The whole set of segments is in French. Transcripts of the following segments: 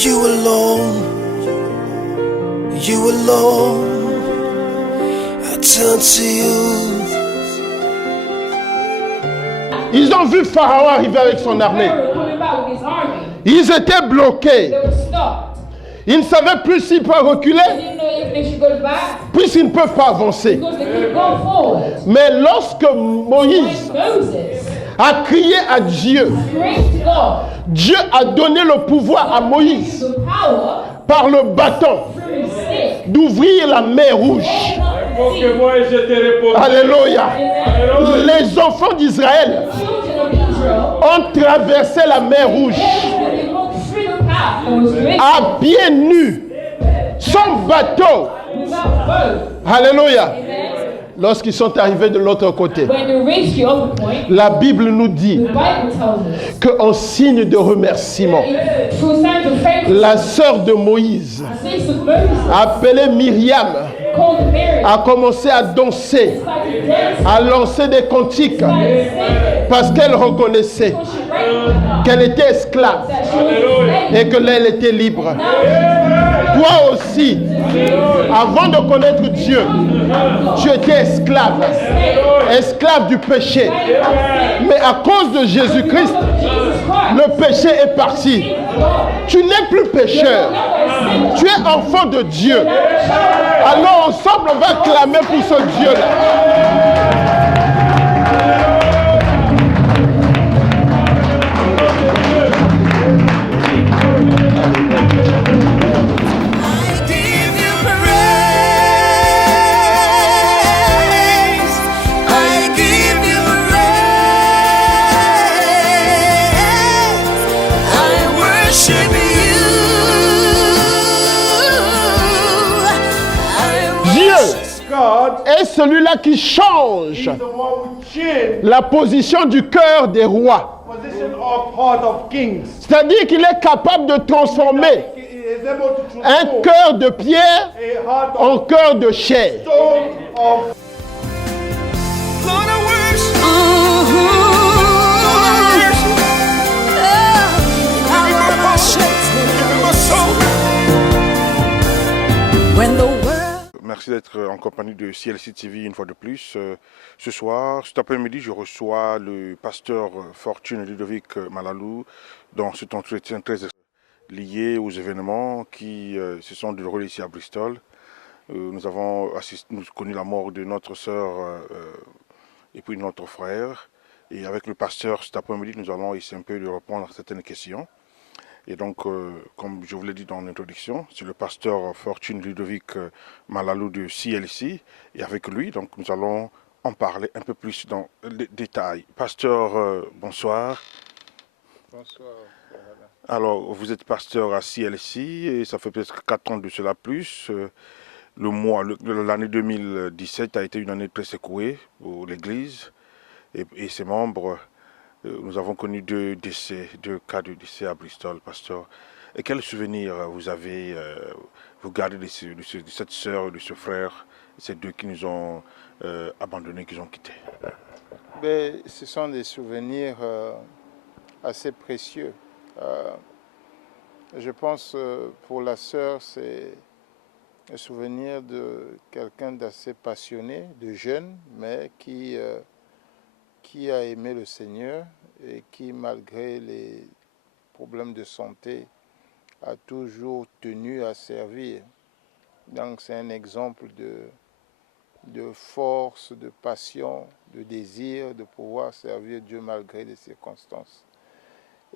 You alone, you alone, I turn to you. Ils ont vu Pharaon arriver avec son armée. Ils étaient bloqués. Ils ne savaient plus s'ils peuvent reculer, puisqu'ils ne peuvent pas avancer. Mais lorsque Moïse a crié à Dieu, Dieu a donné le pouvoir à Moïse par le bâton d'ouvrir la mer rouge. Alléluia. Les enfants d'Israël ont traversé la mer rouge à pieds nus, sans bateau. Alléluia. Lorsqu'ils sont arrivés de l'autre côté, la Bible nous dit qu'en signe de remerciement, la sœur de Moïse, appelée Myriam, a commencé à danser, à lancer des cantiques, parce qu'elle reconnaissait qu'elle était esclave et que l'elle était libre. Toi aussi, avant de connaître Dieu, tu étais esclave, esclave du péché. Mais à cause de Jésus-Christ, le péché est parti. Tu n'es plus pécheur, tu es enfant de Dieu. Alors ensemble, on va clamer pour ce Dieu-là. Est celui-là qui change la position du cœur des rois. C'est-à-dire qu'il est capable de transformer un cœur de pierre en cœur de chair. Merci d'être en compagnie de CLC TV une fois de plus. Ce soir, cet après-midi, je reçois le pasteur Fortune Ludovic Malalou dans cet entretien très lié aux événements qui se sont déroulés ici à Bristol. Nous avons connu la mort de notre sœur et puis notre frère. Et avec le pasteur cet après-midi, nous allons essayer un peu de répondre à certaines questions. Et donc, comme je vous l'ai dit dans l'introduction, c'est le pasteur Fortune Ludovic Malalou de CLC. Et avec lui, donc, nous allons en parler un peu plus dans les détails. Pasteur, bonsoir. Bonsoir. Alors, vous êtes pasteur à CLC et ça fait peut-être 4 ans de cela plus. L'année 2017 a été une année très secouée pour l'Église et ses membres. Nous avons connu deux cas de décès à Bristol, pasteur. Et quels souvenirs vous avez, vous gardez de cette sœur, de ce frère, ces deux qui nous ont abandonnés, qui nous ont quittés? Ce sont des souvenirs assez précieux. Je pense pour la sœur, c'est un souvenir de quelqu'un d'assez passionné, de jeune, mais qui a aimé le Seigneur et qui, malgré les problèmes de santé, a toujours tenu à servir. Donc c'est un exemple de force, de passion, de désir de pouvoir servir Dieu malgré les circonstances.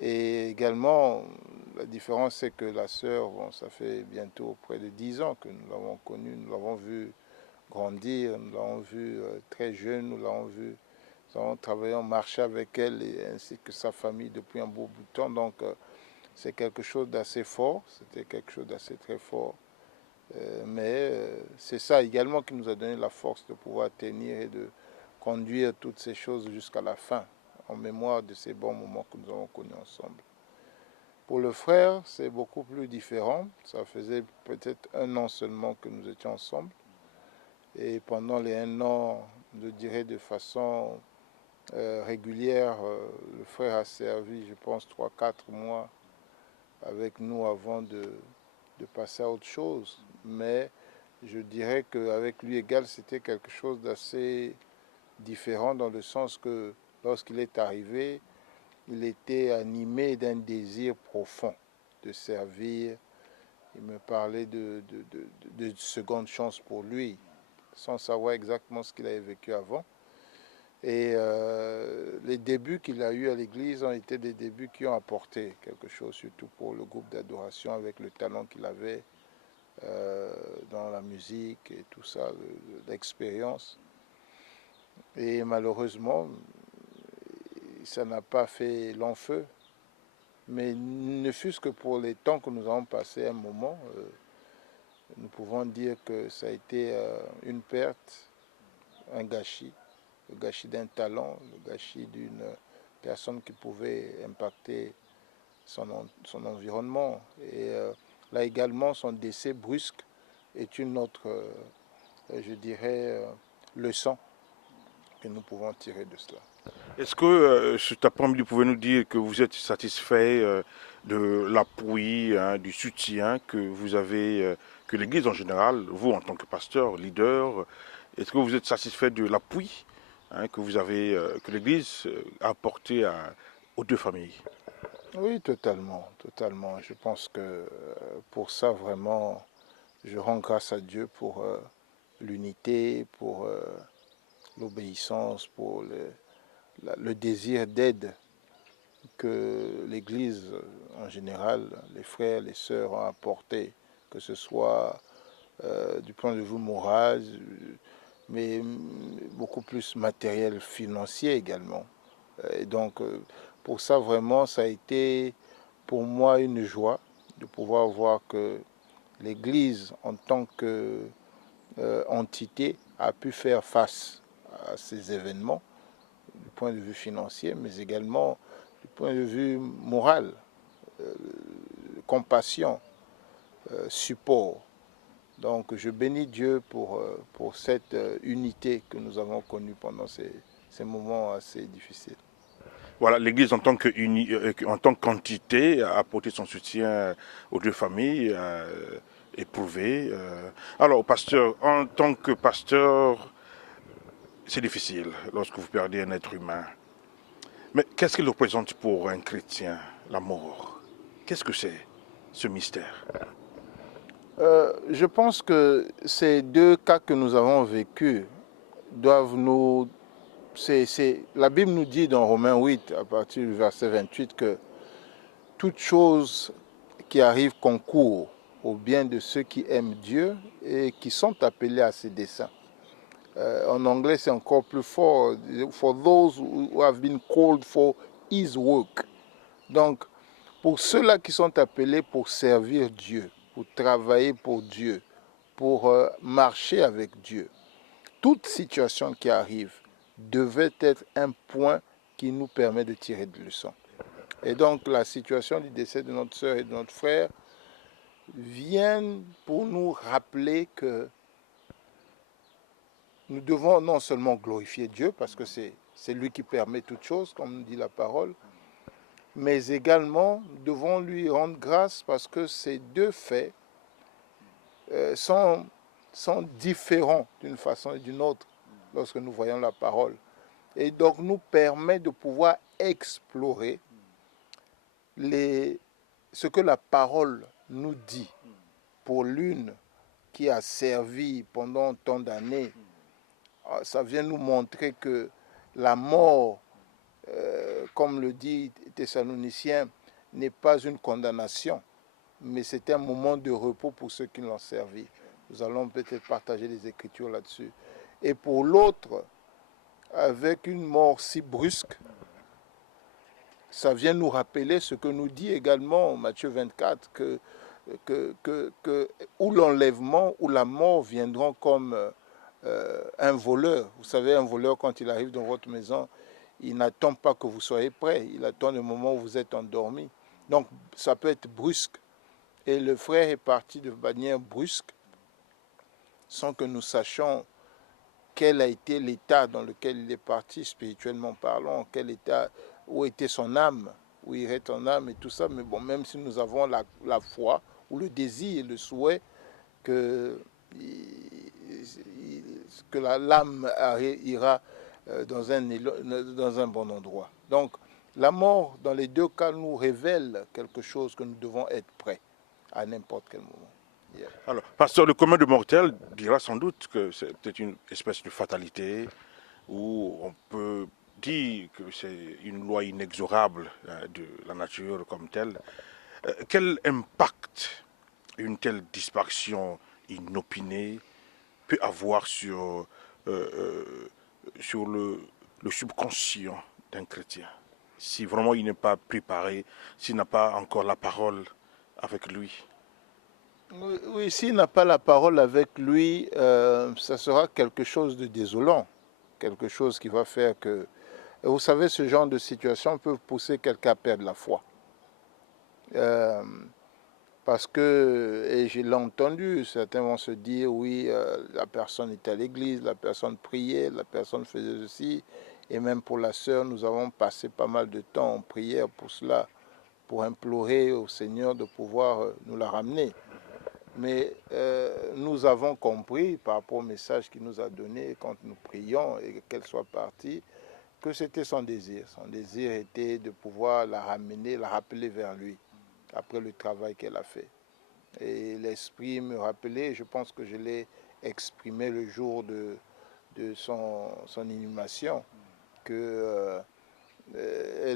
Et également, la différence c'est que la sœur, ça fait bientôt près de 10 ans que nous l'avons connue, nous l'avons vue grandir, nous l'avons vue très jeune, nous l'avons vue. Nous avons travaillé, on marchait avec elle ainsi que sa famille depuis un beau bout de temps. Donc, c'est quelque chose d'assez fort. C'était quelque chose d'assez très fort. Mais c'est ça également qui nous a donné la force de pouvoir tenir et de conduire toutes ces choses jusqu'à la fin, en mémoire de ces bons moments que nous avons connus ensemble. Pour le frère, c'est beaucoup plus différent. Ça faisait peut-être 1 an seulement que nous étions ensemble. Et pendant les 1 an, je dirais de façon régulière, le frère a servi, je pense, 3-4 mois avec nous avant de passer à autre chose. Mais je dirais qu'avec lui égal, c'était quelque chose d'assez différent dans le sens que lorsqu'il est arrivé, il était animé d'un désir profond de servir. Il me parlait de seconde chance pour lui, sans savoir exactement ce qu'il avait vécu avant. Et les débuts qu'il a eus à l'église ont été des débuts qui ont apporté quelque chose, surtout pour le groupe d'adoration, avec le talent qu'il avait dans la musique et tout ça, l'expérience. Et malheureusement, ça n'a pas fait long feu. Mais ne fût-ce que pour les temps que nous avons passés un moment, nous pouvons dire que ça a été une perte, un gâchis, le gâchis d'un talent, le gâchis d'une personne qui pouvait impacter son environnement. Et là également, son décès brusque est une autre, je dirais, leçon que nous pouvons tirer de cela. Est-ce que cet après-midi, vous pouvez nous dire que vous êtes satisfait de l'appui, du soutien que vous avez, que l'Église en général, vous en tant que pasteur, leader, est-ce que vous êtes satisfait de l'appui que vous avez, que l'Église a apporté aux deux familles? Oui, totalement, totalement. Je pense que pour ça, vraiment, je rends grâce à Dieu pour l'unité, pour l'obéissance, pour le désir d'aide que l'Église en général, les frères, les sœurs ont apporté, que ce soit du point de vue moral, mais beaucoup plus matériel, financier également. Et donc, pour ça, vraiment, ça a été pour moi une joie de pouvoir voir que l'Église, en tant qu'entité, a pu faire face à ces événements du point de vue financier, mais également du point de vue moral, compassion, support. Donc je bénis Dieu pour cette unité que nous avons connue pendant ces moments assez difficiles. Voilà, l'Église en tant qu'entité a apporté son soutien aux deux familles éprouvées. Alors, pasteur, en tant que pasteur, c'est difficile lorsque vous perdez un être humain. Mais qu'est-ce qu'il représente pour un chrétien, la mort? Qu'est-ce que c'est, ce mystère? Je pense que ces deux cas que nous avons vécus doivent nous... La Bible nous dit dans Romains 8, à partir du verset 28, que toute chose qui arrive concourt au bien de ceux qui aiment Dieu et qui sont appelés à ses desseins. En anglais, c'est encore plus fort. For those who have been called for his work. Donc, pour ceux-là qui sont appelés pour servir Dieu, pour travailler pour Dieu, pour marcher avec Dieu, toute situation qui arrive devait être un point qui nous permet de tirer des leçons. Et donc, la situation du décès de notre sœur et de notre frère vient pour nous rappeler que nous devons non seulement glorifier Dieu, parce que c'est lui qui permet toutes choses, comme nous dit la parole, mais également nous devons lui rendre grâce parce que ces deux faits sont différents d'une façon et d'une autre lorsque nous voyons la parole. Et donc nous permet de pouvoir explorer ce que la parole nous dit pour l'une qui a servi pendant tant d'années. Ça vient nous montrer que la mort, comme le dit Thessaloniciens, n'est pas une condamnation, mais c'est un moment de repos pour ceux qui l'ont servi. Nous allons peut-être partager les Écritures là-dessus. Et pour l'autre, avec une mort si brusque, ça vient nous rappeler ce que nous dit également Matthieu 24, où l'enlèvement ou la mort viendront comme un voleur. Vous savez, un voleur, quand il arrive dans votre maison, il n'attend pas que vous soyez prêt, il attend le moment où vous êtes endormi. Donc, ça peut être brusque. Et le frère est parti de manière brusque, sans que nous sachions quel a été l'état dans lequel il est parti, spirituellement parlant, quel état, où était son âme. où irait ton âme et tout ça. Mais bon, même si nous avons la foi ou le désir, le souhait que l'âme ira dans un bon endroit. Donc, la mort, dans les deux cas, nous révèle quelque chose que nous devons être prêts à n'importe quel moment. Yeah. Alors, pasteur, le commun de mortels dira sans doute que c'est peut-être une espèce de fatalité, où on peut dire que c'est une loi inexorable de la nature comme telle. Quel impact une telle disparition inopinée peut avoir sur le subconscient d'un chrétien, si vraiment il n'est pas préparé, s'il n'a pas encore la parole avec lui? Oui, s'il n'a pas la parole avec lui, ça sera quelque chose de désolant, quelque chose qui va faire que... Vous savez, ce genre de situation peut pousser quelqu'un à perdre la foi. Parce que, et je l'ai entendu, certains vont se dire, oui, la personne était à l'église, la personne priait, la personne faisait ceci, et même pour la sœur, nous avons passé pas mal de temps en prière pour cela, pour implorer au Seigneur de pouvoir nous la ramener. Mais nous avons compris, par rapport au message qu'il nous a donné quand nous prions et qu'elle soit partie, que c'était son désir. Son désir était de pouvoir la ramener, la rappeler vers lui, après le travail qu'elle a fait. Et l'Esprit me rappelait, je pense que je l'ai exprimé le jour de son inhumation, qu'elle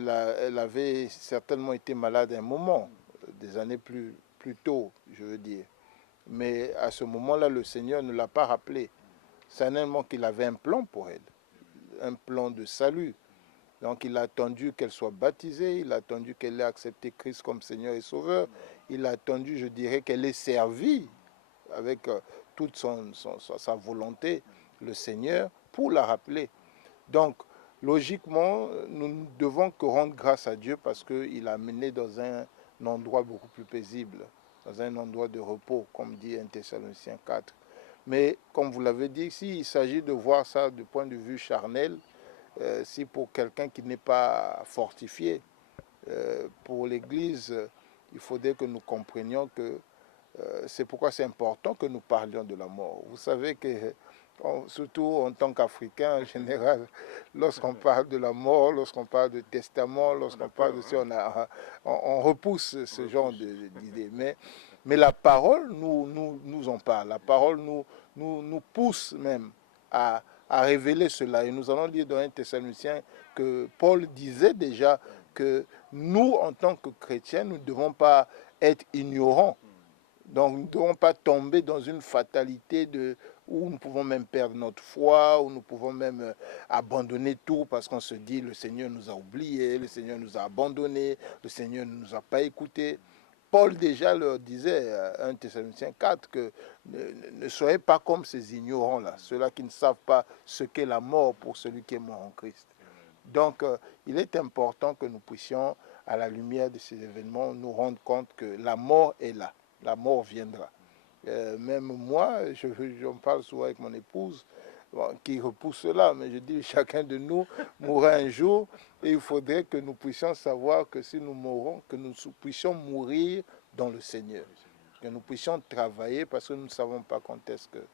avait certainement été malade un moment, des années plus tôt, je veux dire. Mais à ce moment-là, le Seigneur ne l'a pas rappelé. Certainement qu'il avait un plan pour elle, un plan de salut. Donc il a attendu qu'elle soit baptisée, il a attendu qu'elle ait accepté Christ comme Seigneur et Sauveur, il a attendu, je dirais, qu'elle ait servi avec toute sa volonté le Seigneur pour la rappeler. Donc, logiquement, nous ne devons que rendre grâce à Dieu parce qu'il a mené dans un endroit beaucoup plus paisible, dans un endroit de repos, comme dit 1 Thessaloniciens 4. Mais, comme vous l'avez dit, ici, il s'agit de voir ça du point de vue charnel, si pour quelqu'un qui n'est pas fortifié, pour l'Église, il faudrait que nous comprenions que c'est pourquoi c'est important que nous parlions de la mort. Vous savez que, surtout en tant qu'Africains en général, lorsqu'on parle de la mort, lorsqu'on parle de testament, lorsqu'on parle de ça, on repousse ce genre d'idées. Mais la parole nous en parle. La parole nous pousse même à révéler cela. Et nous allons lire dans 1 Thessaloniciens que Paul disait déjà que nous, en tant que chrétiens, nous ne devons pas être ignorants. Donc nous ne devons pas tomber dans une fatalité où nous pouvons même perdre notre foi, où nous pouvons même abandonner tout parce qu'on se dit le Seigneur nous a oubliés, le Seigneur nous a abandonnés, le Seigneur ne nous a pas écoutés. Paul déjà leur disait, 1 Thessaloniciens 4, que ne soyez pas comme ces ignorants-là, ceux-là qui ne savent pas ce qu'est la mort pour celui qui est mort en Christ. Donc, il est important que nous puissions, à la lumière de ces événements, nous rendre compte que la mort est là, la mort viendra. Même moi, j'en parle souvent avec mon épouse, qui repousse cela, mais je dis chacun de nous mourra un jour et il faudrait que nous puissions savoir que si nous mourons, que nous puissions mourir dans le Seigneur, que nous puissions travailler parce que nous ne savons pas quand est-ce que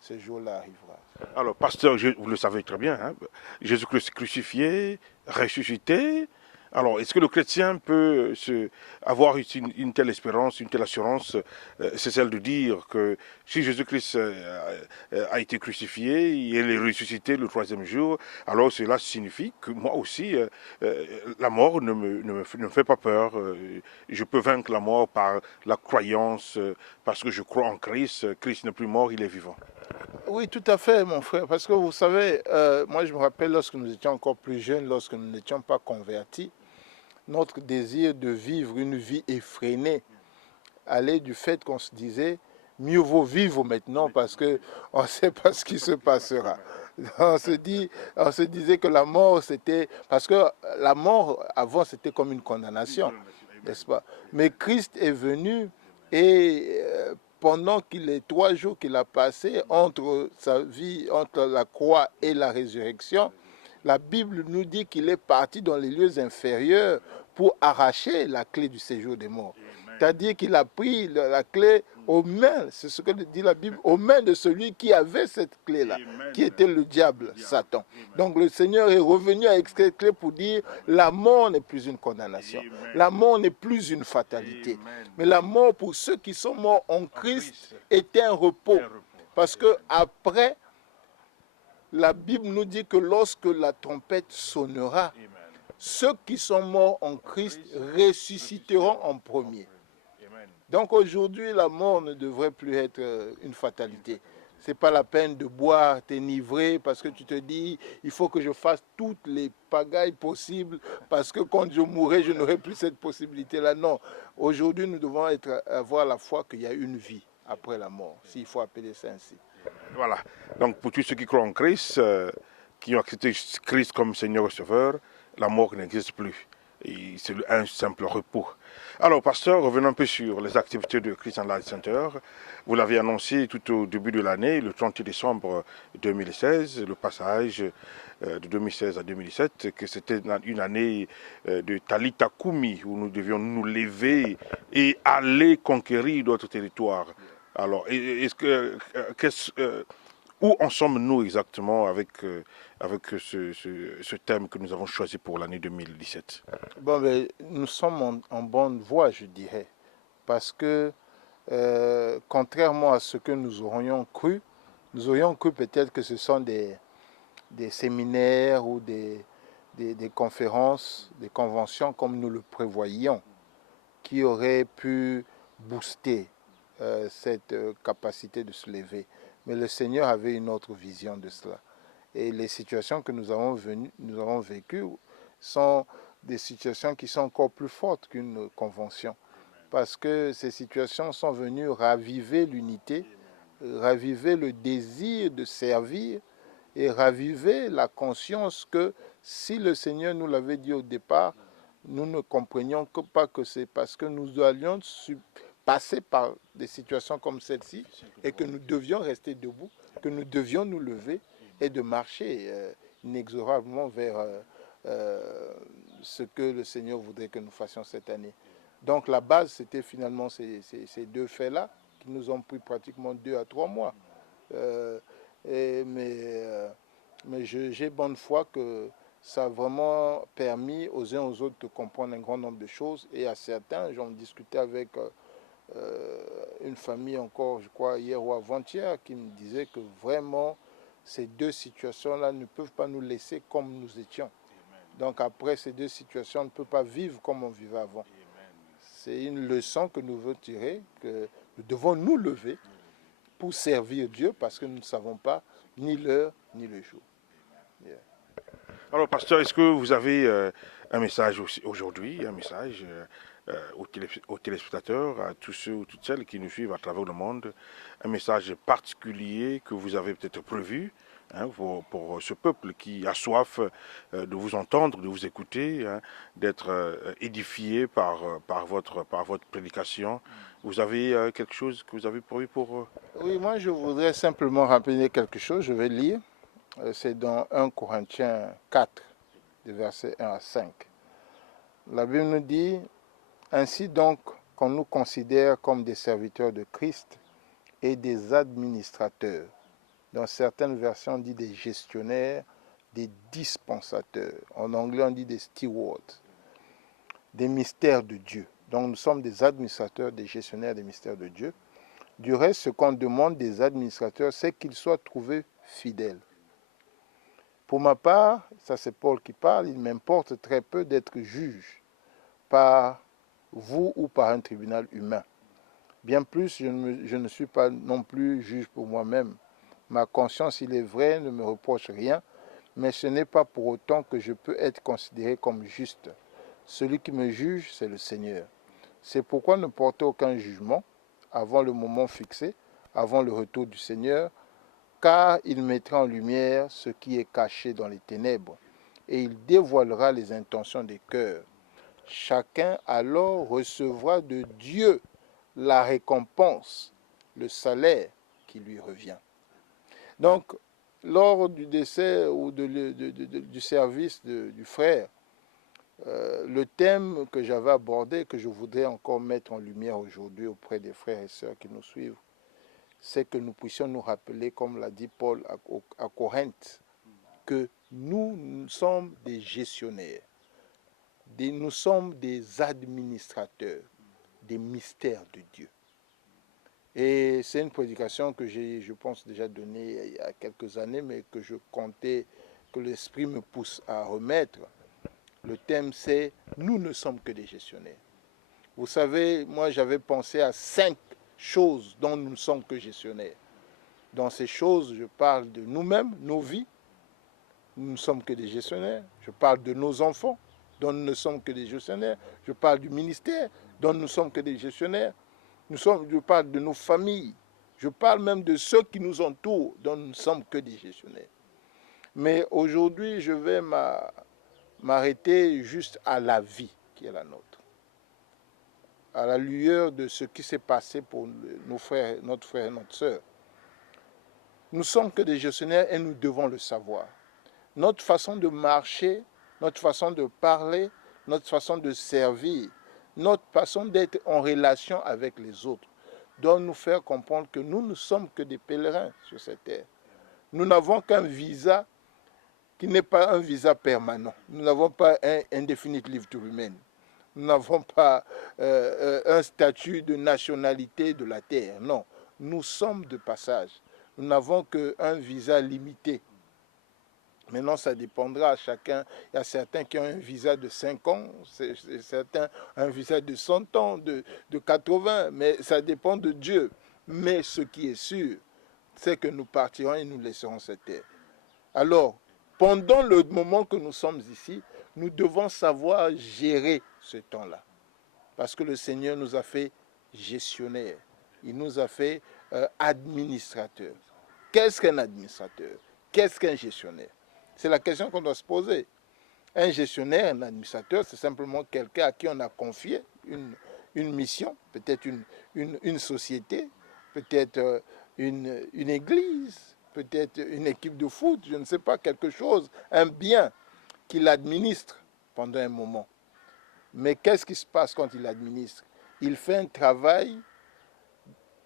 ce jour-là arrivera. Alors, pasteur, vous le savez très bien, hein, Jésus-Christ crucifié, ressuscité. Alors, est-ce que le chrétien peut avoir une telle espérance, une telle assurance? C'est celle de dire que si Jésus-Christ a été crucifié et il est ressuscité le 3e jour, alors cela signifie que moi aussi, la mort ne me fait pas peur. Je peux vaincre la mort par la croyance, parce que je crois en Christ. Christ n'est plus mort, il est vivant. Oui, tout à fait, mon frère, parce que vous savez, moi je me rappelle lorsque nous étions encore plus jeunes, lorsque nous n'étions pas convertis, notre désir de vivre une vie effrénée allait du fait qu'on se disait mieux vaut vivre maintenant parce qu'on ne sait pas ce qui se passera. On se disait que la mort c'était, parce que la mort avant c'était comme une condamnation, n'est-ce pas? Mais Christ est venu et pendant les 3 jours qu'il a passés entre sa vie, entre la croix et la résurrection, La Bible nous dit qu'il est parti dans les lieux inférieurs pour arracher la clé du séjour des morts. C'est-à-dire qu'il a pris la clé aux mains, c'est ce que dit la Bible, aux mains de celui qui avait cette clé-là, qui était le diable, Satan. Donc le Seigneur est revenu avec cette clé pour dire la mort n'est plus une condamnation, la mort n'est plus une fatalité, mais la mort pour ceux qui sont morts en Christ était un repos. Parce que après, la Bible nous dit que lorsque la trompette sonnera, ceux qui sont morts en Christ ressusciteront en premier. Donc aujourd'hui, la mort ne devrait plus être une fatalité. Ce n'est pas la peine de boire, t'enivrer, parce que tu te dis, il faut que je fasse toutes les pagailles possibles, parce que quand je mourrai, je n'aurai plus cette possibilité-là. Non, aujourd'hui, nous devons avoir la foi qu'il y a une vie après la mort, s'il faut appeler ça ainsi. Voilà. Donc pour tous ceux qui croient en Christ, qui ont accepté Christ comme Seigneur et Sauveur, la mort n'existe plus. Et c'est un simple repos. Alors, pasteur, revenons un peu sur les activités de Christian Life Center. Vous l'avez annoncé tout au début de l'année, le 30 décembre 2016, le passage de 2016 à 2017, que c'était une année de Talita Kumi, où nous devions nous lever et aller conquérir d'autres territoires. Alors, où en sommes-nous exactement avec ce thème que nous avons choisi pour l'année 2017? Bon, ben, nous sommes en bonne voie, je dirais, parce que contrairement à ce que nous aurions cru peut-être que ce sont des séminaires ou des conférences, des conventions comme nous le prévoyions, qui auraient pu booster cette capacité de se lever. Mais le Seigneur avait une autre vision de cela. Et les situations que nous avons vécues sont des situations qui sont encore plus fortes qu'une convention. Parce que ces situations sont venues raviver l'unité, raviver le désir de servir et raviver la conscience que si le Seigneur nous l'avait dit au départ, nous ne comprenions pas que c'est parce que nous allions passer par des situations comme celle-ci et que nous devions rester debout, que nous devions nous lever et de marcher inexorablement vers ce que le Seigneur voudrait que nous fassions cette année. Donc la base, c'était finalement ces deux faits-là qui nous ont pris pratiquement 2 à 3 mois. Mais j'ai bonne foi que ça a vraiment permis aux uns aux autres de comprendre un grand nombre de choses. Et à certains, j'en discutais avec une famille encore, je crois, hier ou avant-hier, qui me disait que vraiment, ces deux situations-là ne peuvent pas nous laisser comme nous étions. Donc après ces deux situations, on ne peut pas vivre comme on vivait avant. C'est une leçon que nous voulons tirer, que nous devons nous lever pour servir Dieu, parce que nous ne savons pas ni l'heure ni le jour. Yeah. Alors, pasteur, est-ce que vous avez un message aujourd'hui, un message aux téléspectateurs, à tous ceux ou toutes celles qui nous suivent à travers le monde, un message particulier que vous avez peut-être prévu pour ce peuple qui a soif de vous entendre, de vous écouter, d'être édifié par votre prédication? Vous avez quelque chose que vous avez prévu pour... Oui, moi je voudrais simplement rappeler quelque chose, je vais lire. C'est dans 1 Corinthiens 4, des versets 1 à 5. La Bible nous dit, « Ainsi donc, qu'on nous considère comme des serviteurs de Christ et des administrateurs. » Dans certaines versions, on dit des gestionnaires, des dispensateurs. En anglais, on dit des stewards, des mystères de Dieu. Donc nous sommes des administrateurs, des gestionnaires des mystères de Dieu. Du reste, ce qu'on demande des administrateurs, c'est qu'ils soient trouvés fidèles. Pour ma part, ça c'est Paul qui parle, il m'importe très peu d'être juge par vous ou par un tribunal humain. Bien plus, je ne suis pas non plus juge pour moi-même. Ma conscience, il est vrai, ne me reproche rien, mais ce n'est pas pour autant que je peux être considéré comme juste. Celui qui me juge, c'est le Seigneur. C'est pourquoi ne portez aucun jugement avant le moment fixé, avant le retour du Seigneur, car il mettra en lumière ce qui est caché dans les ténèbres, et il dévoilera les intentions des cœurs. Chacun alors recevra de Dieu la récompense, le salaire qui lui revient. Donc, lors du décès ou du service du frère, le thème que j'avais abordé, que je voudrais encore mettre en lumière aujourd'hui auprès des frères et sœurs qui nous suivent, c'est que nous puissions nous rappeler, comme l'a dit Paul à Corinthe, que nous sommes des gestionnaires, nous sommes des administrateurs des mystères de Dieu. Et c'est une prédication que j'ai, je pense, déjà donnée il y a quelques années, mais que je comptais, que l'Esprit me pousse à remettre. Le thème, c'est « Nous ne sommes que des gestionnaires ». Vous savez, moi, j'avais pensé à 5 choses dont nous ne sommes que gestionnaires. Dans ces choses, je parle de nous-mêmes, nos vies. Nous ne sommes que des gestionnaires. Je parle de nos enfants, dont nous ne sommes que des gestionnaires. Je parle du ministère, dont nous ne sommes que des gestionnaires. Je parle de nos familles. Je parle même de ceux qui nous entourent, dont nous ne sommes que des gestionnaires. Mais aujourd'hui, je vais m'arrêter juste à la vie qui est la nôtre. À la lueur de ce qui s'est passé pour nos frères, notre frère et notre sœur. Nous ne sommes que des gestionnaires et nous devons le savoir. Notre façon de marcher, notre façon de parler, notre façon de servir, notre façon d'être en relation avec les autres doit nous faire comprendre que nous ne sommes que des pèlerins sur cette terre. Nous n'avons qu'un visa qui n'est pas un visa permanent. Nous n'avons pas un indefinite leave to remain. Nous n'avons pas un statut de nationalité de la terre. Non, nous sommes de passage. Nous n'avons qu'un visa limité. Maintenant, ça dépendra à chacun. Il y a certains qui ont un visa de 5 ans, certains un visa de 100 ans, de 80, mais ça dépend de Dieu. Mais ce qui est sûr, c'est que nous partirons et nous laisserons cette terre. Alors, pendant le moment que nous sommes ici, nous devons savoir gérer ce temps-là. Parce que le Seigneur nous a fait gestionnaires. Il nous a fait administrateurs. Qu'est-ce qu'un administrateur? Qu'est-ce qu'un gestionnaire? C'est la question qu'on doit se poser. Un gestionnaire, un administrateur, c'est simplement quelqu'un à qui on a confié une mission, peut-être une société, peut-être une église, peut-être une équipe de foot, je ne sais pas, quelque chose, un bien qu'il administre pendant un moment. Mais qu'est-ce qui se passe quand il administre? Il fait un travail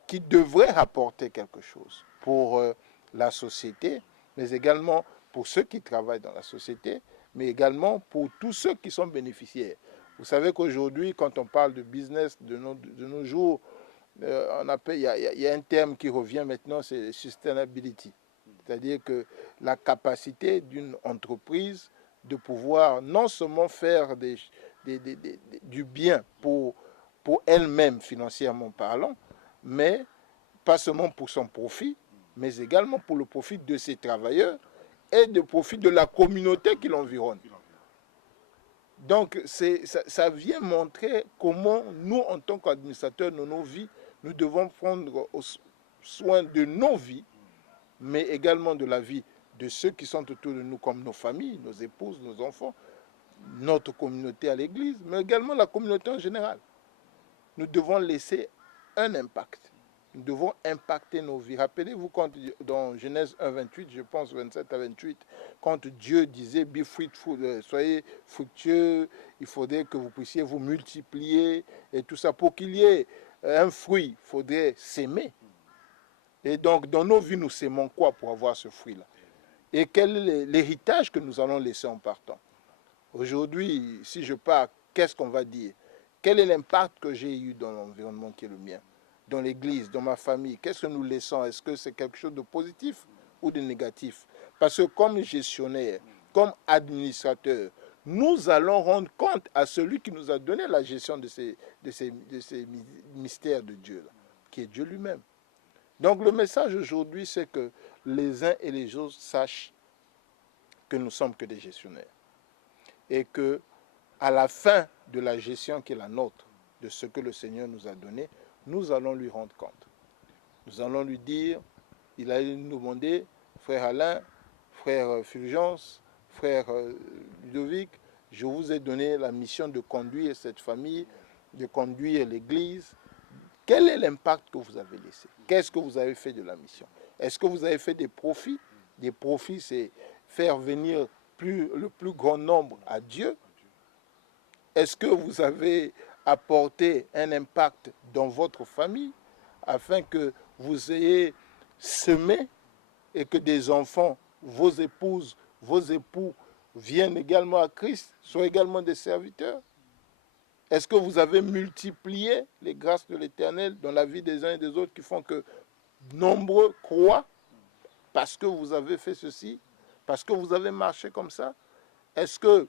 qui devrait rapporter quelque chose pour la société, mais également pour ceux qui travaillent dans la société, mais également pour tous ceux qui sont bénéficiaires. Vous savez qu'aujourd'hui, quand on parle de business de nos jours, il y a un terme qui revient maintenant, c'est sustainability. C'est-à-dire que la capacité d'une entreprise de pouvoir non seulement faire du bien pour elle-même financièrement parlant, mais pas seulement pour son profit, mais également pour le profit de ses travailleurs et le profit de la communauté qui l'environne. Donc ça vient montrer comment nous, en tant qu'administrateurs de nos vies, nous devons prendre soin de nos vies, mais également de la vie de ceux qui sont autour de nous, comme nos familles, nos épouses, nos enfants, notre communauté à l'église, mais également la communauté en général. Nous devons laisser un impact. Nous devons impacter nos vies. Rappelez-vous quand dans Genèse 1, 28, je pense 27 à 28, quand Dieu disait « Be fruitful », soyez fructueux, il faudrait que vous puissiez vous multiplier et tout ça. Pour qu'il y ait un fruit, il faudrait s'aimer. Et donc, dans nos vies, nous s'aimons quoi pour avoir ce fruit-là? Et quel est l'héritage que nous allons laisser en partant? Aujourd'hui, si je pars, qu'est-ce qu'on va dire? Quel est l'impact que j'ai eu dans l'environnement qui est le mien? Dans l'église, dans ma famille, qu'est-ce que nous laissons? Est-ce que c'est quelque chose de positif ou de négatif? Parce que comme gestionnaire, comme administrateur, nous allons rendre compte à celui qui nous a donné la gestion de ces mystères de Dieu, là, qui est Dieu lui-même. Donc le message aujourd'hui, c'est que les uns et les autres sachent que nous ne sommes que des gestionnaires. Et que à la fin de la gestion qui est la nôtre, de ce que le Seigneur nous a donné, nous allons lui rendre compte. Nous allons lui dire, il a nous demander, frère Alain, frère Fulgence, frère Ludovic, je vous ai donné la mission de conduire cette famille, de conduire l'église. Quel est l'impact que vous avez laissé? Qu'est-ce que vous avez fait de la mission? Est-ce que vous avez fait des profits? des profits, c'est faire venir le plus grand nombre à Dieu. Est-ce que vous avez apporté un impact dans votre famille afin que vous ayez semé et que des enfants, vos épouses, vos époux viennent également à Christ, soient également des serviteurs? Est-ce que vous avez multiplié les grâces de l'Éternel dans la vie des uns et des autres qui font que nombreux croient parce que vous avez fait ceci, parce que vous avez marché comme ça? Est-ce qu'il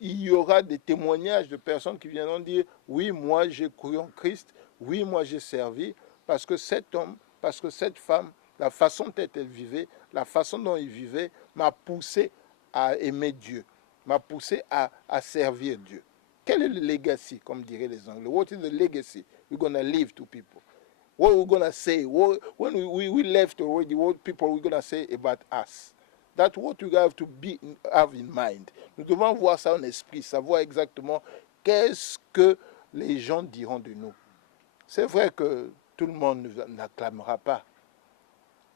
y aura des témoignages de personnes qui viendront dire « Oui, moi j'ai cru en Christ, oui, moi j'ai servi, parce que cet homme, parce que cette femme, la façon dont elle vivait, la façon dont il vivait m'a poussé à aimer Dieu, m'a poussé à servir Dieu. » Quel est le legacy, comme diraient les Anglais? What is the legacy we're going to leave to people? What we're going to say? When we left already, what people we're going to say about us? That's what we have to have in mind. Nous devons voir ça en esprit, savoir exactement qu'est-ce que les gens diront de nous. C'est vrai que tout le monde n'acclamera pas,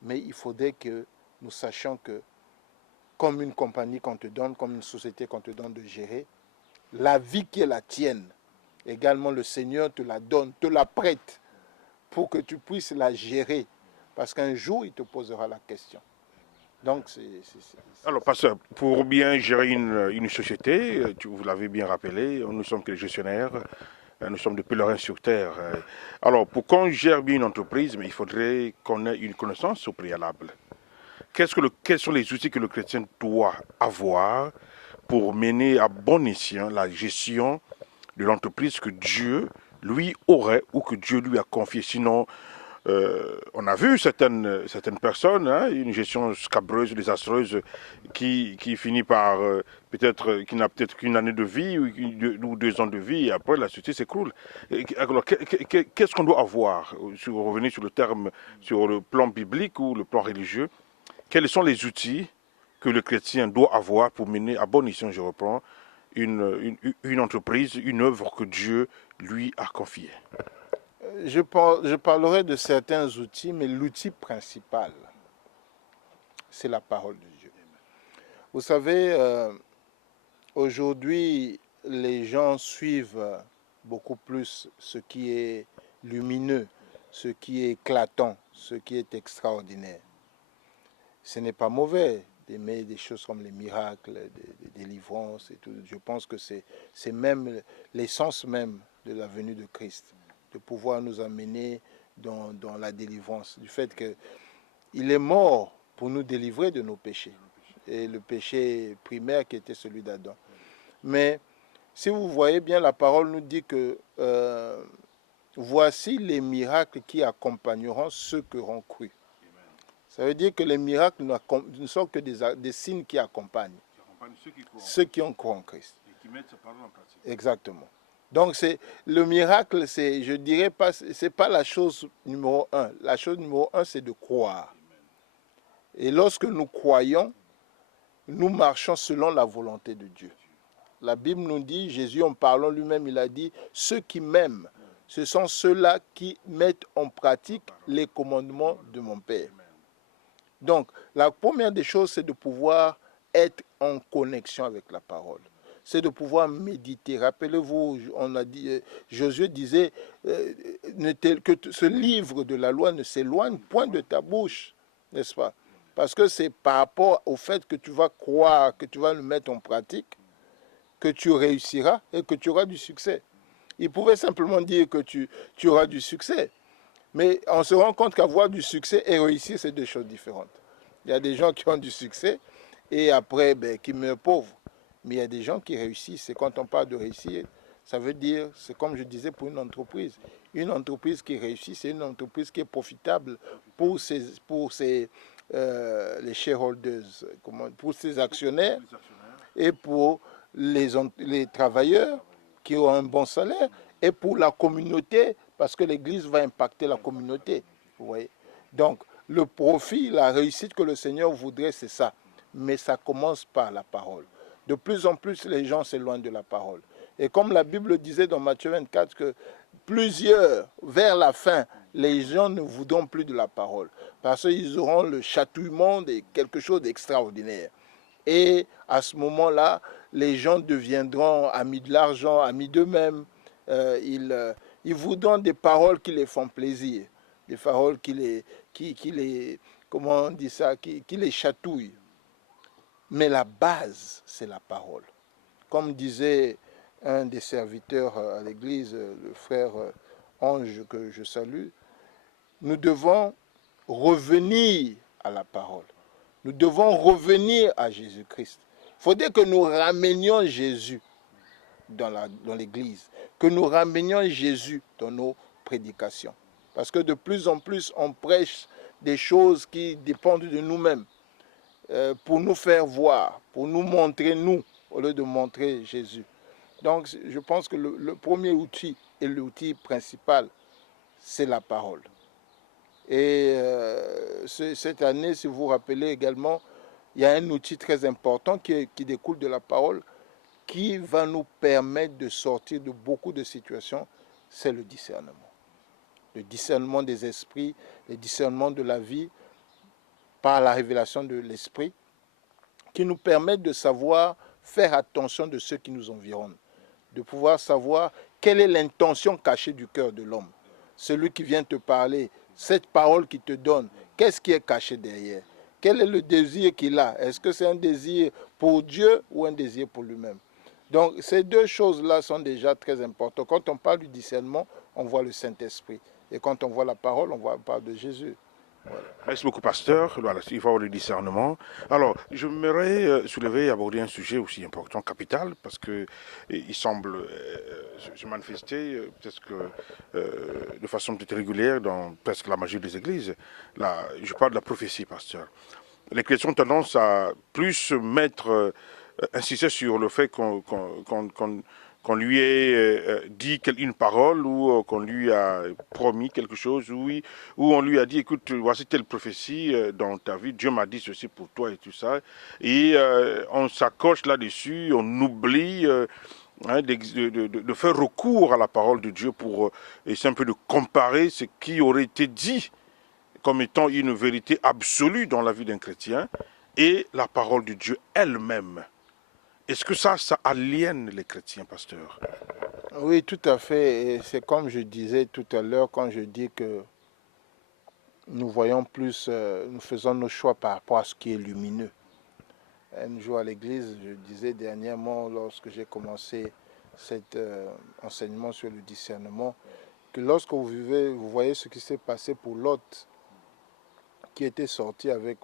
mais il faudrait que nous sachions que comme une compagnie qu'on te donne, comme une société qu'on te donne de gérer, la vie qui est la tienne, également le Seigneur te la donne, te la prête pour que tu puisses la gérer. Parce qu'un jour, il te posera la question. Donc, Alors, pasteur, pour bien gérer une société, vous l'avez bien rappelé, nous sommes que les gestionnaires, nous sommes des pèlerins sur terre. Alors, pour qu'on gère bien une entreprise, mais il faudrait qu'on ait une connaissance au préalable. Quels sont les outils que le chrétien doit avoir pour mener à bon escient la gestion de l'entreprise que Dieu lui aurait ou que Dieu lui a confiée? Sinon, on a vu certaines personnes, hein, une gestion scabreuse, désastreuse, qui finit par qui n'a peut-être qu'une année de vie ou 2 ans de vie, et après la société s'écroule. Alors, qu'est-ce qu'on doit avoir, revenir sur le terme, sur le plan biblique ou le plan religieux? Quels sont les outils que le chrétien doit avoir pour mener à bon escient, je reprends, une entreprise, une œuvre que Dieu lui a confiée? Je parlerai de certains outils, mais l'outil principal, c'est la parole de Dieu. Vous savez, aujourd'hui, les gens suivent beaucoup plus ce qui est lumineux, ce qui est éclatant, ce qui est extraordinaire. Ce n'est pas mauvais d'aimer des choses comme les miracles, des délivrances et tout. Je pense que c'est même l'essence même de la venue de Christ, de pouvoir nous amener dans la délivrance, du fait qu'il est mort pour nous délivrer de nos péchés, et le péché primaire qui était celui d'Adam. Mais si vous voyez bien, la parole nous dit que voici les miracles qui accompagneront ceux qui auront cru. Ça veut dire que les miracles ne sont que des signes qui accompagnent ceux qui ont cru en Christ. Et qui mettent sa parole en pratique. Exactement. Donc le miracle, je dirais pas, c'est pas la chose numéro 1. La chose numéro 1, c'est de croire. Et lorsque nous croyons, nous marchons selon la volonté de Dieu. La Bible nous dit, Jésus en parlant lui-même, il a dit, ceux qui m'aiment, ce sont ceux-là qui mettent en pratique les commandements de mon Père. Donc, la première des choses, c'est de pouvoir être en connexion avec la parole. C'est de pouvoir méditer. Rappelez-vous, on a dit, Josué disait que ce livre de la loi ne s'éloigne point de ta bouche, n'est-ce pas? Parce que c'est par rapport au fait que tu vas croire, que tu vas le mettre en pratique, que tu réussiras et que tu auras du succès. Il pouvait simplement dire que tu auras du succès. Mais on se rend compte qu'avoir du succès et réussir, c'est 2 choses différentes. Il y a des gens qui ont du succès et après, qui meurent pauvres. Mais il y a des gens qui réussissent. Et quand on parle de réussir, ça veut dire, c'est comme je disais pour une entreprise. Une entreprise qui réussit, c'est une entreprise qui est profitable pour les shareholders, pour ses actionnaires et pour les travailleurs qui ont un bon salaire et pour la communauté, parce que l'Église va impacter la communauté. Vous voyez? Donc, le profit, la réussite que le Seigneur voudrait, c'est ça. Mais ça commence par la parole. De plus en plus, les gens s'éloignent de la parole. Et comme la Bible disait dans Matthieu 24, que plusieurs, vers la fin, les gens ne voudront plus de la parole. Parce qu'ils auront le chatouillement de quelque chose d'extraordinaire. Et à ce moment-là, les gens deviendront amis de l'argent, amis d'eux-mêmes. Ils voudront des paroles qui les font plaisir, des paroles qui les comment on dit ça, qui les chatouillent. Mais la base, c'est la parole. Comme disait un des serviteurs à l'église, le frère Ange que je salue, nous devons revenir à la parole. Nous devons revenir à Jésus-Christ. Il faudrait que nous ramenions Jésus dans l'église, que nous ramenions Jésus dans nos prédications. Parce que de plus en plus, on prêche des choses qui dépendent de nous-mêmes, pour nous faire voir, pour nous montrer nous, au lieu de montrer Jésus. Donc, je pense que le premier outil et l'outil principal, c'est la parole. Et cette année, si vous vous rappelez également, il y a un outil très important qui découle de la parole, qui va nous permettre de sortir de beaucoup de situations, c'est le discernement. Le discernement des esprits, le discernement de la vie, par la révélation de l'esprit, qui nous permettent de savoir faire attention de ceux qui nous environnent, de pouvoir savoir quelle est l'intention cachée du cœur de l'homme. Celui qui vient te parler, cette parole qu'il te donne, qu'est-ce qui est caché derrière? Quel est le désir qu'il a? Est-ce que c'est un désir pour Dieu ou un désir pour lui-même? Donc ces deux choses-là sont déjà très importantes. Quand on parle du discernement, on voit le Saint-Esprit. Et quand on voit la parole, on parle de Jésus. Voilà. Merci beaucoup, pasteur. Voilà, il faut avoir le discernement. Alors, j'aimerais soulever et aborder un sujet aussi important, capital, parce que il semble se manifester peut-être que de façon peut-être régulière dans presque la majorité des églises. Là, je parle de la prophétie, pasteur. Les chrétiens ont tendance à plus insister sur le fait qu'on lui ait dit une parole ou qu'on lui a promis quelque chose, ou on lui a dit, écoute, voici telle prophétie dans ta vie, Dieu m'a dit ceci pour toi et tout ça. Et on s'accroche là-dessus, on oublie de faire recours à la parole de Dieu pour essayer un peu de comparer ce qui aurait été dit comme étant une vérité absolue dans la vie d'un chrétien et la parole de Dieu elle-même. Est-ce que ça aliène les chrétiens, pasteur? Oui, tout à fait. Et c'est comme je disais tout à l'heure, quand je dis que nous voyons plus, nous faisons nos choix par rapport à ce qui est lumineux. Un jour à l'église, je disais dernièrement, lorsque j'ai commencé cet enseignement sur le discernement, que lorsque vous voyez ce qui s'est passé pour Lot, qui était sorti avec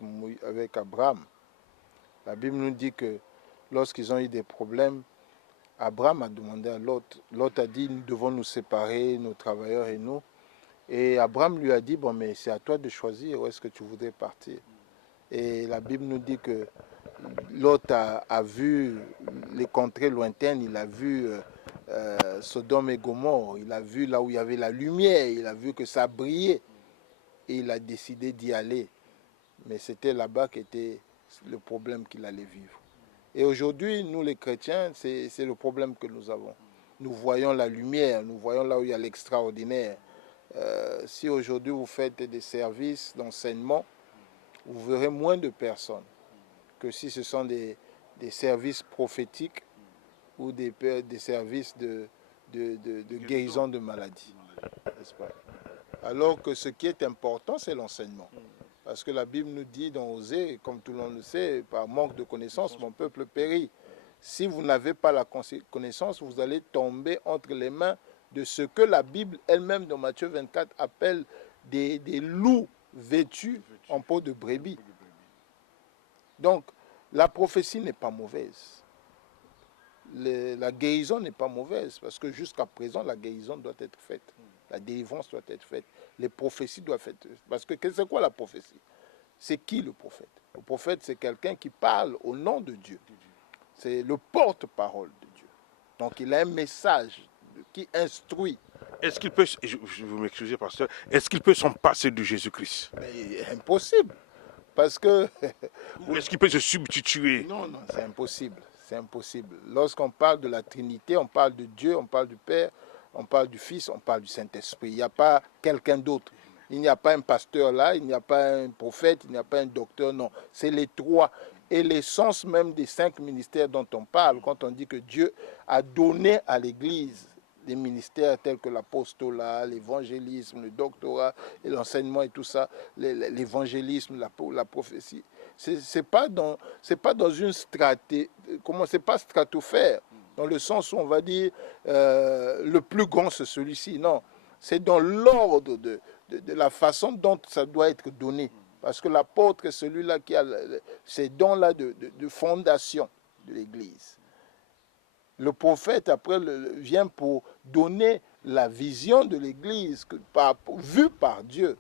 Abraham, la Bible nous dit que lorsqu'ils ont eu des problèmes, Abraham a demandé à Lot. Lot a dit, nous devons nous séparer, nos travailleurs et nous. Et Abraham lui a dit, bon, mais c'est à toi de choisir où est-ce que tu voudrais partir. Et la Bible nous dit que Lot a vu les contrées lointaines, il a vu Sodome et Gomorrhe, il a vu là où il y avait la lumière, il a vu que ça brillait. Et il a décidé d'y aller. Mais c'était là-bas qu'était le problème qu'il allait vivre. Et aujourd'hui, nous les chrétiens, c'est le problème que nous avons. Nous voyons la lumière, nous voyons là où il y a l'extraordinaire. Si aujourd'hui vous faites des services d'enseignement, vous verrez moins de personnes que si ce sont des services prophétiques ou des services de guérison de maladies. N'est-ce pas? Alors que ce qui est important, c'est l'enseignement. Parce que la Bible nous dit dans Osée, comme tout le monde le sait, par manque de connaissance, mon peuple périt. Si vous n'avez pas la connaissance, vous allez tomber entre les mains de ce que la Bible elle-même, dans Matthieu 24, appelle des loups vêtus en peau de brebis. Donc, la prophétie n'est pas mauvaise. La guérison n'est pas mauvaise, parce que jusqu'à présent, la guérison doit être faite. La délivrance doit être faite. Les prophéties doivent être faites. Parce que c'est quoi la prophétie? C'est qui le prophète? Le prophète, c'est quelqu'un qui parle au nom de Dieu. C'est le porte-parole de Dieu. Donc il a un message qui instruit. Est-ce qu'il peut, je vous m'excusez, pasteur, est-ce qu'il peut s'en passer de Jésus-Christ? Impossible. Parce que... Ou est-ce qu'il peut se substituer? Non, c'est impossible. C'est impossible. Lorsqu'on parle de la Trinité, on parle de Dieu, on parle du Père, on parle du Fils, on parle du Saint-Esprit. Il n'y a pas quelqu'un d'autre. Il n'y a pas un pasteur là, il n'y a pas un prophète, il n'y a pas un docteur, non. C'est les trois. Et l'essence même des 5 ministères dont on parle, quand on dit que Dieu a donné à l'Église des ministères tels que l'apostolat, l'évangélisme, le doctorat et l'enseignement et tout ça, l'évangélisme, la prophétie. C'est pas dans une c'est pas stratosphère, dans le sens où on va dire le plus grand c'est celui-ci. Non, c'est dans l'ordre de la façon dont ça doit être donné. Parce que l'apôtre est celui-là qui a ces dons-là de fondation de l'Église. Le prophète, après, vient pour donner la vision de l'Église vue par Dieu,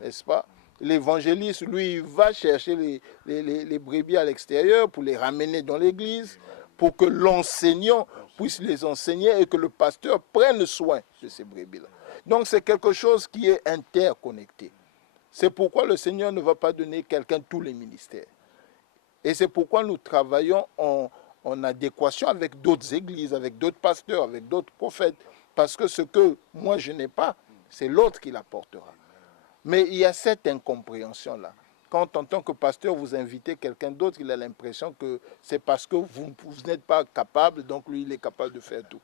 n'est-ce pas? L'évangéliste, lui, il va chercher les brebis à l'extérieur pour les ramener dans l'Église, pour que l'enseignant puisse les enseigner et que le pasteur prenne soin de ces brebis-là. Donc, c'est quelque chose qui est interconnecté. C'est pourquoi le Seigneur ne va pas donner quelqu'un tous les ministères. Et c'est pourquoi nous travaillons en adéquation avec d'autres églises, avec d'autres pasteurs, avec d'autres prophètes. Parce que ce que moi je n'ai pas, c'est l'autre qui l'apportera. Mais il y a cette incompréhension-là. Quand en tant que pasteur, vous invitez quelqu'un d'autre, il a l'impression que c'est parce que vous n'êtes pas capable, donc lui, il est capable de faire tout.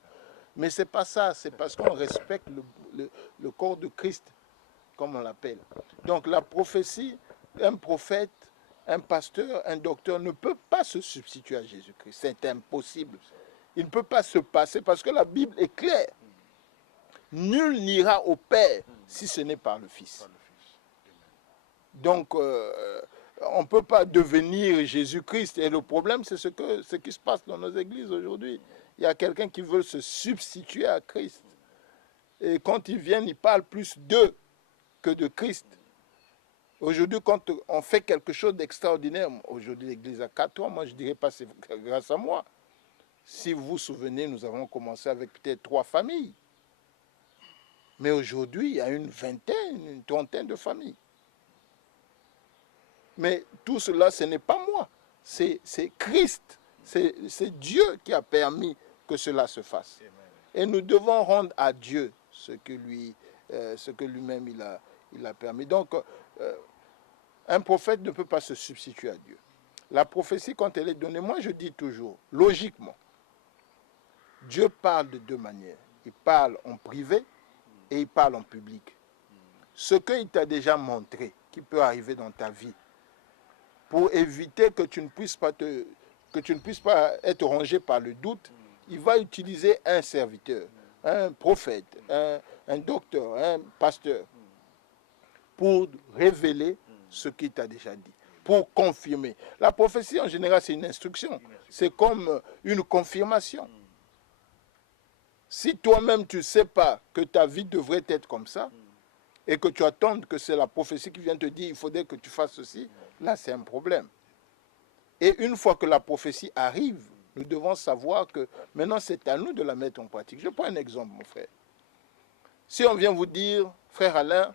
Mais ce n'est pas ça, c'est parce qu'on respecte le corps de Christ, comme on l'appelle. Donc la prophétie, un prophète, un pasteur, un docteur ne peut pas se substituer à Jésus-Christ. C'est impossible. Il ne peut pas se passer parce que la Bible est claire. Nul n'ira au Père si ce n'est par le Fils. Donc, on ne peut pas devenir Jésus-Christ. Et le problème, c'est ce qui se passe dans nos églises aujourd'hui. Il y a quelqu'un qui veut se substituer à Christ. Et quand ils viennent, ils parlent plus d'eux que de Christ. Aujourd'hui, quand on fait quelque chose d'extraordinaire, aujourd'hui l'église a 4 ans, moi je ne dirais pas c'est grâce à moi. Si vous vous souvenez, nous avons commencé avec peut-être 3 familles. Mais aujourd'hui, il y a une trentaine de familles. Mais tout cela, ce n'est pas moi. C'est Christ. C'est Dieu qui a permis que cela se fasse. Et nous devons rendre à Dieu ce que lui-même il a permis. Donc, un prophète ne peut pas se substituer à Dieu. La prophétie, quand elle est donnée, moi je dis toujours, logiquement, Dieu parle de 2 manières. Il parle en privé et il parle en public. Ce qu'il t'a déjà montré, qui peut arriver dans ta vie, pour éviter que tu ne puisses pas être rongé par le doute, il va utiliser un serviteur, un prophète, un docteur, un pasteur, pour révéler ce qu'il t'a déjà dit, pour confirmer. La prophétie, en général, c'est une instruction. C'est comme une confirmation. Si toi-même, tu ne sais pas que ta vie devrait être comme ça, et que tu attends que c'est la prophétie qui vient te dire il faudrait que tu fasses ceci, là, c'est un problème. Et une fois que la prophétie arrive, nous devons savoir que maintenant, c'est à nous de la mettre en pratique. Je prends un exemple, mon frère. Si on vient vous dire, frère Alain,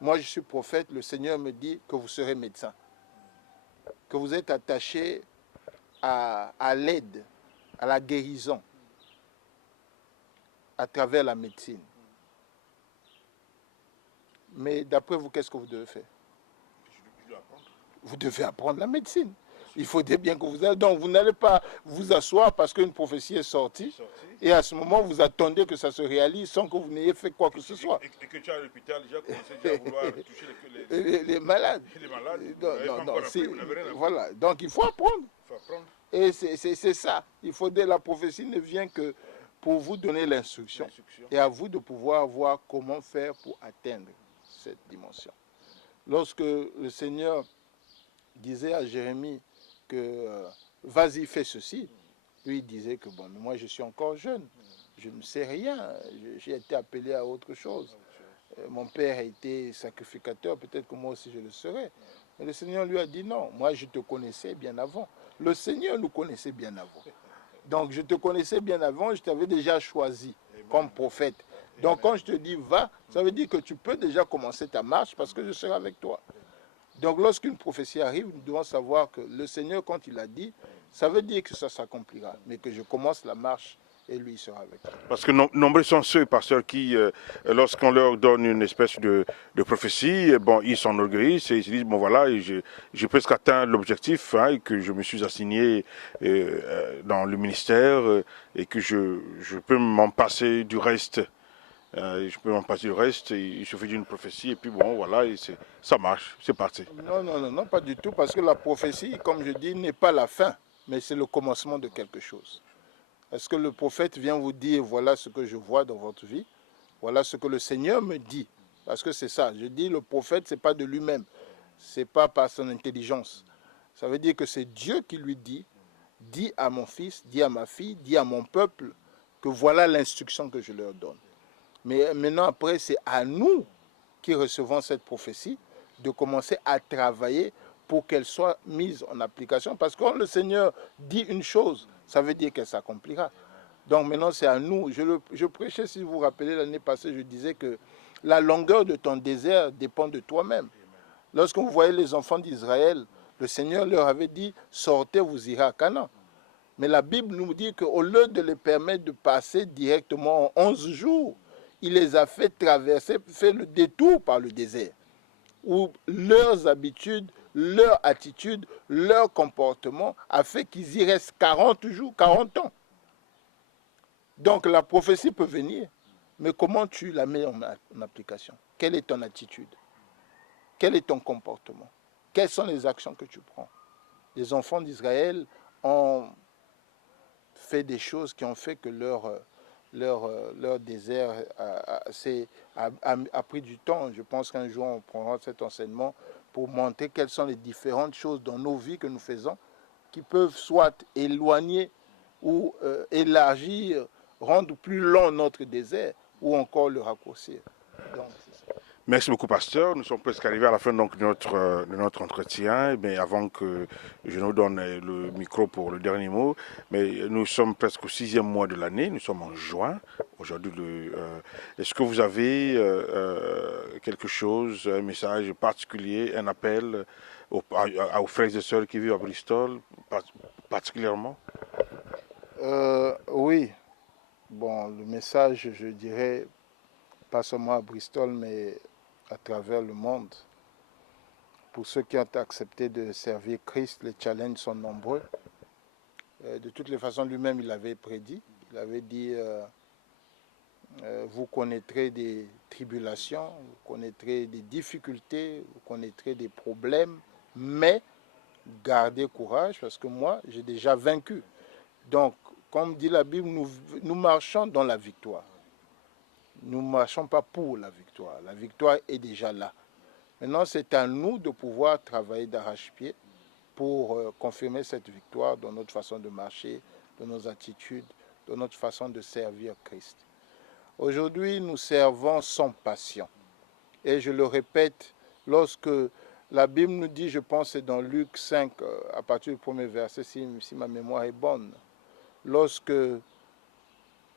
moi je suis prophète, le Seigneur me dit que vous serez médecin, que vous êtes attaché à l'aide, à la guérison, à travers la médecine. Mais d'après vous, qu'est-ce que vous devez faire? Vous devez apprendre la médecine. Il faudrait bien que vous... Donc, vous n'allez pas vous asseoir parce qu'une prophétie est sortie. Et à ce moment, vous attendez que ça se réalise sans que vous n'ayez fait quoi que ce soit. Et que tu as à l'hôpital déjà commencé à vouloir toucher les malades. Les malades. Voilà. Donc, il faut apprendre. Et c'est ça. La prophétie ne vient que pour vous donner l'instruction. Et à vous de pouvoir voir comment faire pour atteindre cette dimension. Lorsque le Seigneur disait à Jérémie que vas-y, fais ceci, lui il disait que bon, moi je suis encore jeune, je ne sais rien, j'ai été appelé à autre chose. Mon père a été sacrificateur, peut-être que moi aussi je le serai. Mais le Seigneur lui a dit non, moi je te connaissais bien avant. Le Seigneur nous connaissait bien avant. Donc je te connaissais bien avant, je t'avais déjà choisi comme prophète. Donc quand je te dis va, ça veut dire que tu peux déjà commencer ta marche parce que je serai avec toi. Donc lorsqu'une prophétie arrive, nous devons savoir que le Seigneur, quand il a dit, ça veut dire que ça s'accomplira, mais que je commence la marche et lui sera avec toi. Parce que nombreux sont ceux, pasteurs, qui, lorsqu'on leur donne une espèce de prophétie, bon, ils s'enorgueillissent et ils se disent, bon voilà, j'ai presque atteint l'objectif que je me suis assigné dans le ministère et que je peux m'en passer du reste. Je peux m'en passer du reste, il suffit d'une prophétie et puis bon, voilà, et ça marche, c'est parti. Non, pas du tout, parce que la prophétie, comme je dis, n'est pas la fin, mais c'est le commencement de quelque chose. Est-ce que le prophète vient vous dire, voilà ce que je vois dans votre vie, voilà ce que le Seigneur me dit, parce que c'est ça, je dis le prophète, ce n'est pas de lui-même, ce n'est pas par son intelligence. Ça veut dire que c'est Dieu qui lui dit, dis à mon fils, dis à ma fille, dis à mon peuple, que voilà l'instruction que je leur donne. Mais maintenant, après, c'est à nous qui recevons cette prophétie de commencer à travailler pour qu'elle soit mise en application. Parce que quand le Seigneur dit une chose, ça veut dire qu'elle s'accomplira. Donc maintenant, c'est à nous. Je prêchais, si vous vous rappelez, l'année passée, je disais que la longueur de ton désert dépend de toi-même. Lorsque vous voyez les enfants d'Israël, le Seigneur leur avait dit, sortez, vous irez à Canaan. Mais la Bible nous dit qu'au lieu de les permettre de passer directement en 11 jours, il les a fait traverser, fait le détour par le désert, où leurs habitudes, leur attitude, leur comportement a fait qu'ils y restent 40 jours, 40 ans. Donc la prophétie peut venir, mais comment tu la mets en application? Quelle est ton attitude? Quel est ton comportement? Quelles sont les actions que tu prends? Les enfants d'Israël ont fait des choses qui ont fait que leur désert a pris du temps. Je pense qu'un jour, on prendra cet enseignement pour montrer quelles sont les différentes choses dans nos vies que nous faisons qui peuvent soit éloigner ou élargir, rendre plus long notre désert ou encore le raccourcir. Donc, c'est ça. Merci beaucoup, pasteur. Nous sommes presque arrivés à la fin donc, de notre entretien. Mais avant que je nous donne le micro pour le dernier mot, mais nous sommes presque au 6e mois de l'année. Nous sommes en juin. Aujourd'hui, est-ce que vous avez quelque chose, un message particulier, un appel aux frères et sœurs qui vivent à Bristol, particulièrement? Oui. Bon, le message, je dirais, pas seulement à Bristol, mais à travers le monde. Pour ceux qui ont accepté de servir Christ, les challenges sont nombreux. De toutes les façons, lui-même, il l'avait prédit. Il avait dit, vous connaîtrez des tribulations, vous connaîtrez des difficultés, vous connaîtrez des problèmes, mais gardez courage parce que moi, j'ai déjà vaincu. Donc, comme dit la Bible, nous marchons dans la victoire. Nous ne marchons pas pour la victoire. La victoire est déjà là. Maintenant, c'est à nous de pouvoir travailler d'arrache-pied pour confirmer cette victoire dans notre façon de marcher, dans nos attitudes, dans notre façon de servir Christ. Aujourd'hui, nous servons sans passion. Et je le répète, lorsque la Bible nous dit, je pense c'est dans Luc 5, à partir du premier verset, si ma mémoire est bonne, lorsque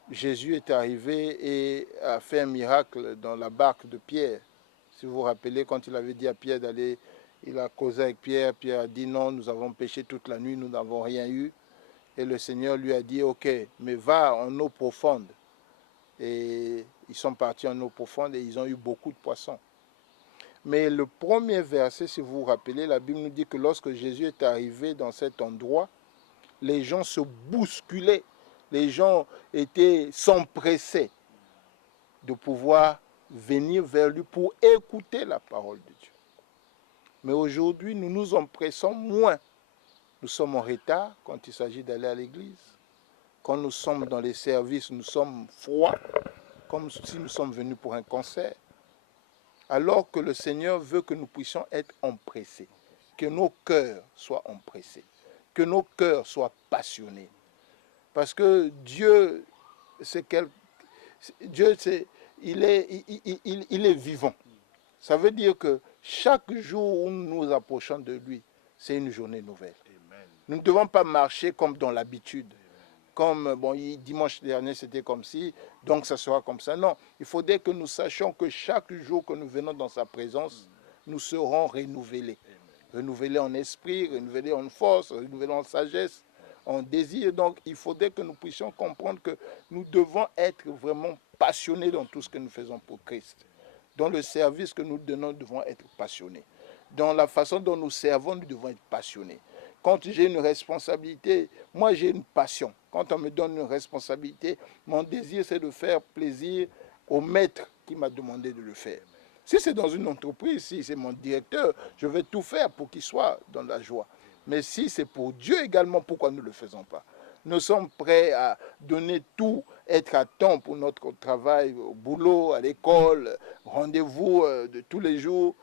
Jésus est arrivé et a fait un miracle dans la barque de Pierre. Si vous vous rappelez, quand il avait dit à Pierre d'aller, il a causé avec Pierre. Pierre a dit non, nous avons péché toute la nuit, nous n'avons rien eu. Et le Seigneur lui a dit, ok, mais va en eau profonde. Et ils sont partis en eau profonde et ils ont eu beaucoup de poissons. Mais le premier verset, si vous vous rappelez, la Bible nous dit que lorsque Jésus est arrivé dans cet endroit, les gens se bousculaient. Les gens s'empressaient de pouvoir venir vers lui pour écouter la parole de Dieu. Mais aujourd'hui, nous nous empressons moins. Nous sommes en retard quand il s'agit d'aller à l'église. Quand nous sommes dans les services, nous sommes froids, comme si nous sommes venus pour un concert. Alors que le Seigneur veut que nous puissions être empressés, que nos cœurs soient empressés, que nos cœurs soient passionnés. Parce que Dieu, il est vivant. Ça veut dire que chaque jour où nous nous approchons de lui, c'est une journée nouvelle. Amen. Nous ne devons pas marcher comme dans l'habitude. Comme, dimanche dernier, c'était comme ci, donc ça sera comme ça. Non, il faudrait que nous sachions que chaque jour que nous venons dans sa présence, nous serons renouvelés. Renouvelés en esprit, renouvelés en force, renouvelés en sagesse, on désire. Donc, il faudrait que nous puissions comprendre que nous devons être vraiment passionnés dans tout ce que nous faisons pour Christ. Dans le service que nous donnons, nous devons être passionnés. Dans la façon dont nous servons, nous devons être passionnés. Quand j'ai une responsabilité, moi j'ai une passion. Quand on me donne une responsabilité, mon désir c'est de faire plaisir au maître qui m'a demandé de le faire. Si c'est dans une entreprise, si c'est mon directeur, je vais tout faire pour qu'il soit dans la joie. Mais si c'est pour Dieu également, pourquoi nous ne le faisons pas? Nous sommes prêts à donner tout, être à temps pour notre travail, au boulot, à l'école, rendez-vous de tous les jours.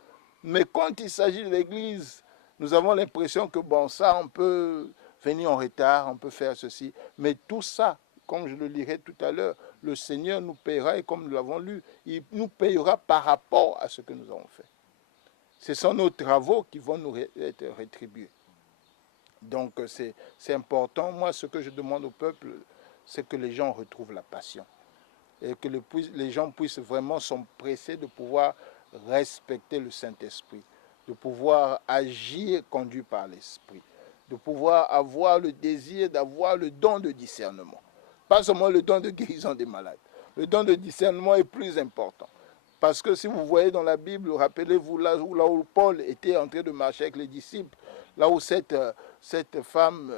Mais quand il s'agit de l'Église, nous avons l'impression que bon, ça, on peut venir en retard, on peut faire ceci. Mais tout ça, comme je le lirai tout à l'heure, le Seigneur nous paiera, et comme nous l'avons lu, il nous payera par rapport à ce que nous avons fait. Ce sont nos travaux qui vont nous être rétribués. Donc c'est important. Moi, ce que je demande au peuple, c'est que les gens retrouvent la passion. Et que les gens puissent vraiment s'empresser de pouvoir respecter le Saint-Esprit, de pouvoir agir conduit par l'Esprit, de pouvoir avoir le désir d'avoir le don de discernement. Pas seulement le don de guérison des malades. Le don de discernement est plus important. Parce que si vous voyez dans la Bible, rappelez-vous là où Paul était en train de marcher avec les disciples, là où cette femme,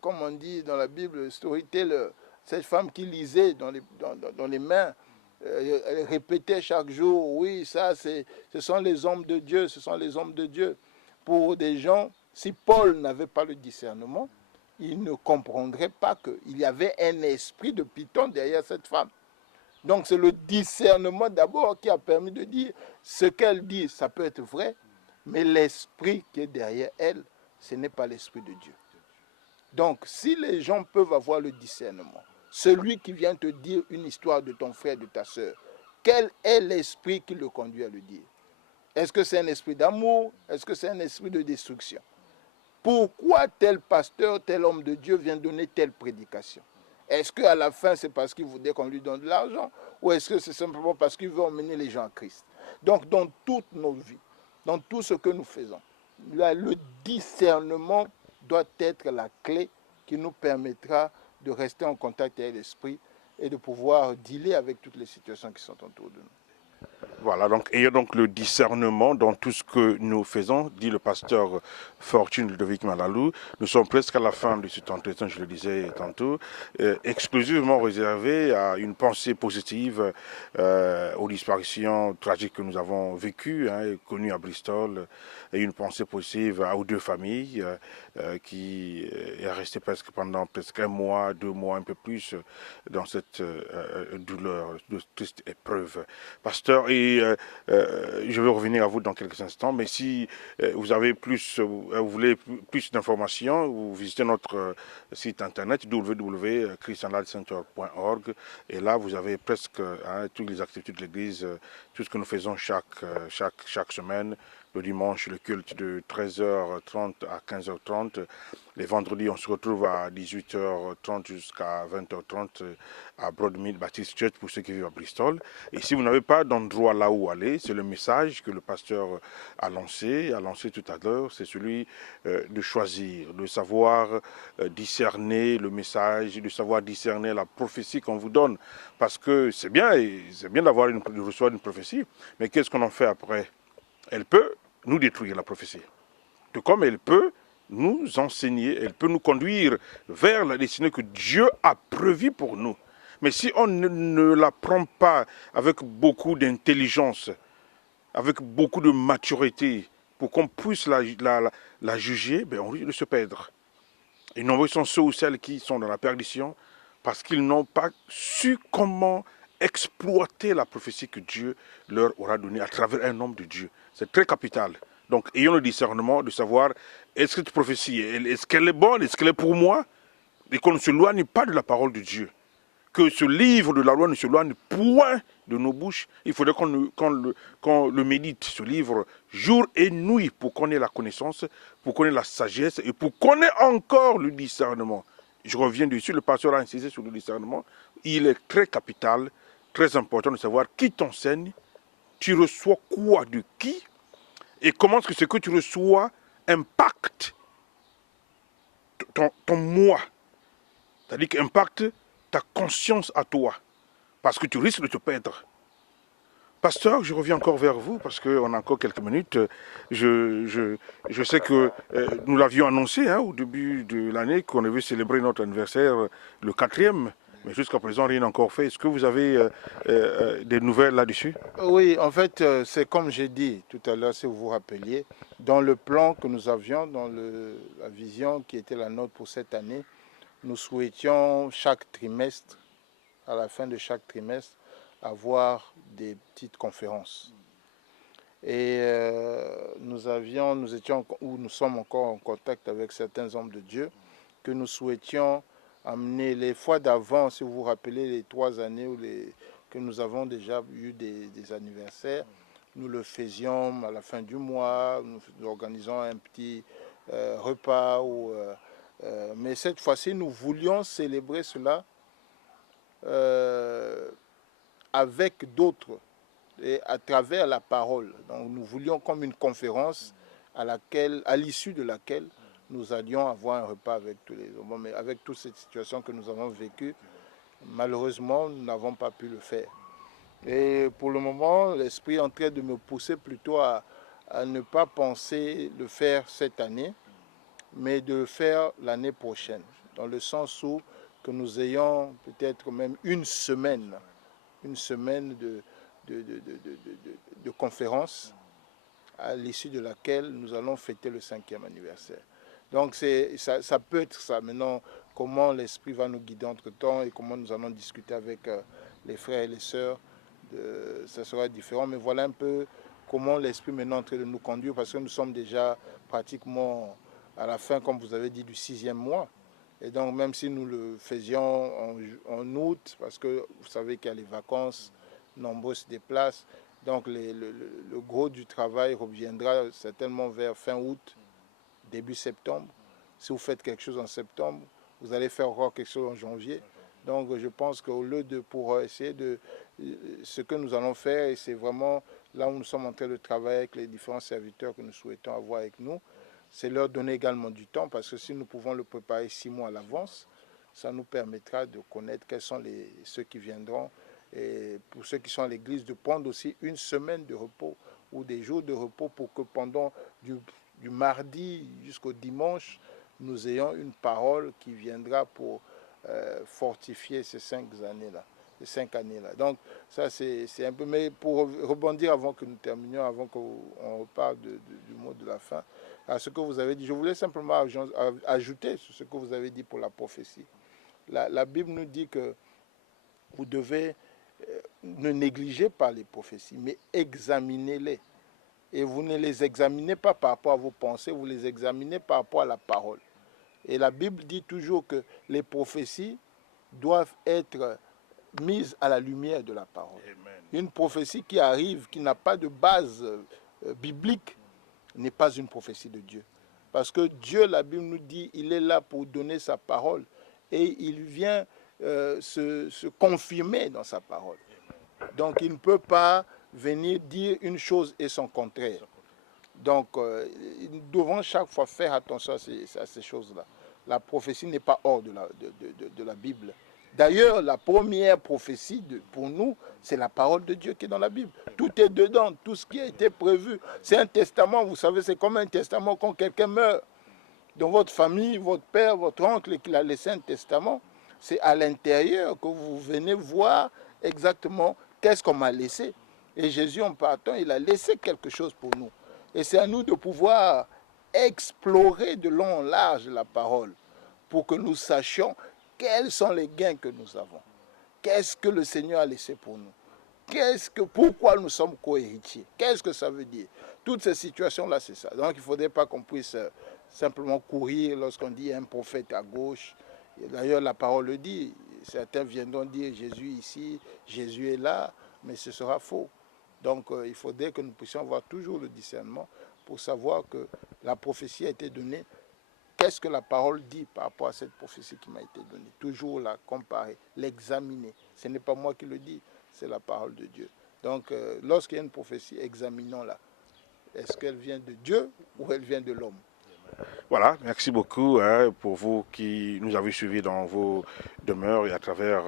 comme on dit dans la Bible, storyteller, cette femme qui lisait dans les mains, elle répétait chaque jour, oui, ça, ce sont les hommes de Dieu, ce sont les hommes de Dieu. Pour des gens, si Paul n'avait pas le discernement, il ne comprendrait pas qu'il y avait un esprit de Python derrière cette femme. Donc c'est le discernement d'abord qui a permis de dire ce qu'elle dit, ça peut être vrai, mais l'esprit qui est derrière elle, ce n'est pas l'esprit de Dieu. Donc si les gens peuvent avoir le discernement, celui qui vient te dire une histoire de ton frère, de ta sœur, quel est l'esprit qui le conduit à le dire? Est-ce que c'est un esprit d'amour? Est-ce que c'est un esprit de destruction? Pourquoi tel pasteur, tel homme de Dieu vient donner telle prédication? Est-ce qu'à la fin, c'est parce qu'il voudrait qu'on lui donne de l'argent? Ou est-ce que c'est simplement parce qu'il veut emmener les gens à Christ? Donc, dans toutes nos vies, dans tout ce que nous faisons, le discernement doit être la clé qui nous permettra de rester en contact avec l'esprit et de pouvoir dealer avec toutes les situations qui sont autour de nous. Voilà, donc ayons donc le discernement dans tout ce que nous faisons, dit le pasteur Fortune Ludovic Malalou. Nous sommes presque à la fin de cet entretien, je le disais tantôt, exclusivement réservé à une pensée positive aux disparitions tragiques que nous avons vécues, connues à Bristol, et une pensée positive aux deux familles qui est restée pendant presque un mois, 2 mois, un peu plus dans cette douleur, de triste épreuve. Pasteur, et je vais revenir à vous dans quelques instants, mais si vous avez vous voulez plus d'informations, vous visitez notre site internet www.christianladcenter.org et là vous avez presque toutes les activités de l'église, tout ce que nous faisons chaque semaine. Le dimanche, le culte de 13h30 à 15h30. Les vendredis, on se retrouve à 18h30 jusqu'à 20h30 à Broadmead Baptist Church pour ceux qui vivent à Bristol. Et si vous n'avez pas d'endroit là où aller, c'est le message que le pasteur a lancé tout à l'heure, c'est celui de choisir, de savoir discerner le message, de savoir discerner la prophétie qu'on vous donne. Parce que c'est bien de recevoir une prophétie, mais qu'est-ce qu'on en fait après? Elle peut nous détruire, la prophétie. Tout comme elle peut nous enseigner, elle peut nous conduire vers la destinée que Dieu a prévue pour nous. Mais si on ne la prend pas avec beaucoup d'intelligence, avec beaucoup de maturité, pour qu'on puisse la juger, on risque de se perdre. Et nombreux sont ceux ou celles qui sont dans la perdition parce qu'ils n'ont pas su comment exploiter la prophétie que Dieu leur aura donnée à travers un homme de Dieu. C'est très capital. Donc, ayons le discernement de savoir, est-ce que cette prophétie, est-ce qu'elle est bonne, est-ce qu'elle est pour moi? Et qu'on ne se loigne pas de la parole de Dieu. Que ce livre de la loi ne se loigne point de nos bouches. Il faudrait qu'on le médite, ce livre, jour et nuit, pour qu'on ait la connaissance, pour qu'on ait la sagesse et pour qu'on ait encore le discernement. Je reviens dessus, le pasteur a insisté sur le discernement. Il est très capital, très important de savoir qui t'enseigne, tu reçois quoi de qui, et comment est-ce que ce que tu reçois impacte ton moi. C'est-à-dire qu'il impacte ta conscience à toi. Parce que tu risques de te perdre. Pasteur, je reviens encore vers vous parce qu'on a encore quelques minutes. Je sais que nous l'avions annoncé au début de l'année qu'on avait célébré notre anniversaire, le 4e, mais jusqu'à présent rien n'a encore fait. Est-ce que vous avez des nouvelles là-dessus? Oui, en fait, c'est comme j'ai dit tout à l'heure, si vous vous rappeliez, dans le plan que nous avions, dans la vision qui était la nôtre pour cette année, nous souhaitions chaque trimestre, à la fin de chaque trimestre, avoir des petites conférences. Et nous sommes encore en contact avec certains hommes de Dieu que nous souhaitions amener les fois d'avant, si vous vous rappelez les 3 années que nous avons déjà eu des anniversaires, nous le faisions à la fin du mois, nous organisons un petit repas. Mais cette fois-ci, nous voulions célébrer cela avec d'autres et à travers la parole. Donc nous voulions comme une conférence à l'issue de laquelle nous allions avoir un repas avec tous les hommes. Mais avec toute cette situation que nous avons vécue, malheureusement, nous n'avons pas pu le faire. Et pour le moment, l'Esprit est en train de me pousser plutôt à ne pas penser le faire cette année, mais de le faire l'année prochaine, dans le sens où que nous ayons peut-être même une semaine de conférence à l'issue de laquelle nous allons fêter le 5e anniversaire. Donc ça peut être ça. Maintenant, comment l'Esprit va nous guider entre-temps et comment nous allons discuter avec les frères et les sœurs, ça sera différent. Mais voilà un peu comment l'Esprit maintenant est en train de nous conduire, parce que nous sommes déjà pratiquement à la fin, comme vous avez dit, du 6e mois. Et donc même si nous le faisions en août, parce que vous savez qu'il y a les vacances, nombreux se déplacent, donc le gros du travail reviendra certainement vers fin août, début septembre. Si vous faites quelque chose en septembre, vous allez faire encore quelque chose en janvier. Donc je pense qu'au lieu pour essayer ce que nous allons faire, et c'est vraiment là où nous sommes en train de travailler avec les différents serviteurs que nous souhaitons avoir avec nous, c'est leur donner également du temps, parce que si nous pouvons le préparer 6 mois à l'avance, ça nous permettra de connaître quels sont ceux qui viendront. Et pour ceux qui sont à l'église, de prendre aussi une semaine de repos ou des jours de repos pour que pendant du mardi jusqu'au dimanche, nous ayons une parole qui viendra pour fortifier ces 5 années-là. Ces 5 années-là. Donc ça c'est un peu, mais pour rebondir avant que nous terminions, avant qu'on reparle du mot de la fin, à ce que vous avez dit, je voulais simplement ajouter sur ce que vous avez dit pour la prophétie. La Bible nous dit que vous devez ne négligez pas les prophéties, mais examinez-les. Et vous ne les examinez pas par rapport à vos pensées, vous les examinez par rapport à la parole. Et la Bible dit toujours que les prophéties doivent être mises à la lumière de la parole. Amen. Une prophétie qui arrive, qui n'a pas de base biblique, n'est pas une prophétie de Dieu. Parce que Dieu, la Bible nous dit, il est là pour donner sa parole. Et il vient se confirmer dans sa parole. Donc il ne peut pas venir dire une chose et son contraire. Donc nous devons chaque fois faire attention à ces choses-là. La prophétie n'est pas hors de la Bible. D'ailleurs, la première prophétie pour nous, c'est la parole de Dieu qui est dans la Bible. Tout est dedans, tout ce qui a été prévu. C'est un testament, vous savez, c'est comme un testament quand quelqu'un meurt. Dans votre famille, votre père, votre oncle qui a laissé un testament, c'est à l'intérieur que vous venez voir exactement qu'est-ce qu'on m'a laissé. Et Jésus, en partant, il a laissé quelque chose pour nous. Et c'est à nous de pouvoir explorer de long en large la parole pour que nous sachions quels sont les gains que nous avons. Qu'est-ce que le Seigneur a laissé pour nous? Pourquoi nous sommes co-héritiers? Qu'est-ce que ça veut dire? Toutes ces situations-là, c'est ça. Donc, il ne faudrait pas qu'on puisse simplement courir lorsqu'on dit un prophète à gauche. D'ailleurs, la parole le dit. Certains viendront dire Jésus ici, Jésus est là, mais ce sera faux. Donc, il faudrait que nous puissions avoir toujours le discernement pour savoir que la prophétie a été donnée. Qu'est-ce que la parole dit par rapport à cette prophétie qui m'a été donnée? Toujours la comparer, l'examiner. Ce n'est pas moi qui le dis, c'est la parole de Dieu. Donc, lorsqu'il y a une prophétie, examinons-la. Est-ce qu'elle vient de Dieu ou elle vient de l'homme? Voilà, merci beaucoup pour vous qui nous avez suivis dans vos demeures et à travers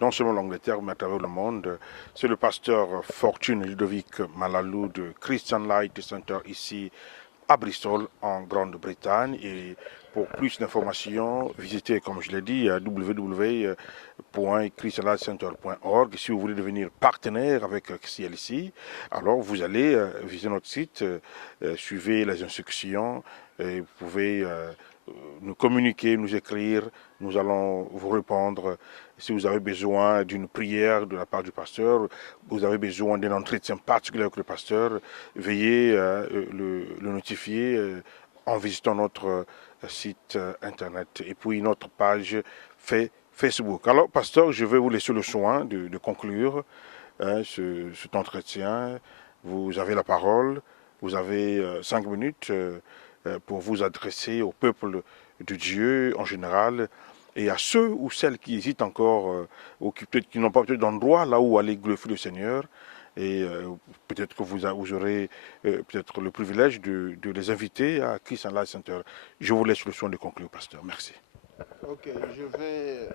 non seulement l'Angleterre, mais à travers le monde. C'est le pasteur Fortune Ludovic Malalou de Christian Light Center ici à Bristol, en Grande-Bretagne. Et pour plus d'informations, visitez, comme je l'ai dit, www.christianlightcenter.org. Si vous voulez devenir partenaire avec CLC, alors vous allez visiter notre site, suivez les instructions, et vous pouvez nous communiquer, nous écrire, nous allons vous répondre. Si vous avez besoin d'une prière de la part du pasteur, vous avez besoin d'un entretien particulier avec le pasteur, veuillez le notifier en visitant notre site internet et puis notre page Facebook. Alors, pasteur, je vais vous laisser le soin de conclure cet entretien. Vous avez la parole, vous avez 5 minutes pour vous adresser au peuple de Dieu en général et à ceux ou celles qui hésitent encore ou qui n'ont pas peut-être d'endroit là où aller glorifier le Seigneur. Et peut-être que vous aurez peut-être le privilège de les inviter à Christian Light Center. Je vous laisse le soin de conclure, pasteur. Merci. Ok, je vais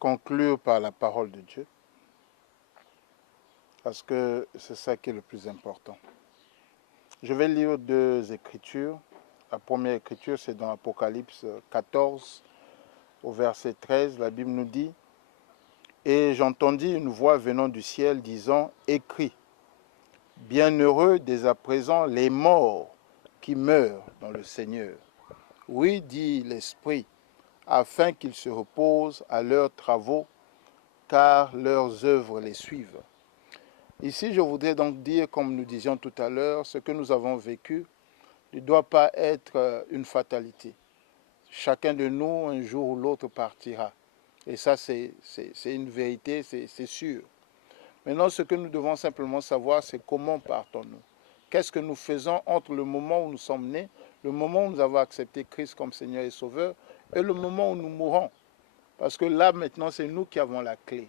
conclure par la parole de Dieu, parce que c'est ça qui est le plus important. Je vais lire 2 écritures. La première écriture, c'est dans Apocalypse 14, au verset 13. La Bible nous dit: « Et j'entendis une voix venant du ciel disant, écris, bienheureux dès à présent les morts qui meurent dans le Seigneur. Oui, dit l'Esprit, afin qu'ils se reposent à leurs travaux, car leurs œuvres les suivent. » Ici, je voudrais donc dire, comme nous disions tout à l'heure, ce que nous avons vécu ne doit pas être une fatalité. Chacun de nous, un jour ou l'autre, partira. Et ça, c'est une vérité, c'est sûr. Maintenant, ce que nous devons simplement savoir, c'est comment partons-nous. Qu'est-ce que nous faisons entre le moment où nous sommes nés, le moment où nous avons accepté Christ comme Seigneur et Sauveur, et le moment où nous mourrons. Parce que là, maintenant, c'est nous qui avons la clé.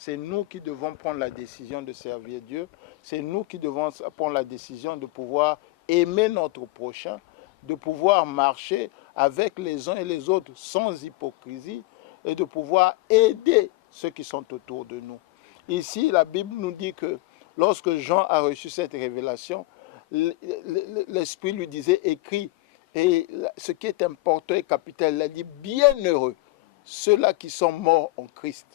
C'est nous qui devons prendre la décision de servir Dieu. C'est nous qui devons prendre la décision de pouvoir aimer notre prochain, de pouvoir marcher avec les uns et les autres sans hypocrisie et de pouvoir aider ceux qui sont autour de nous. Ici, la Bible nous dit que lorsque Jean a reçu cette révélation, l'Esprit lui disait écrit. Et ce qui est important et capital, il a dit bienheureux ceux-là qui sont morts en Christ.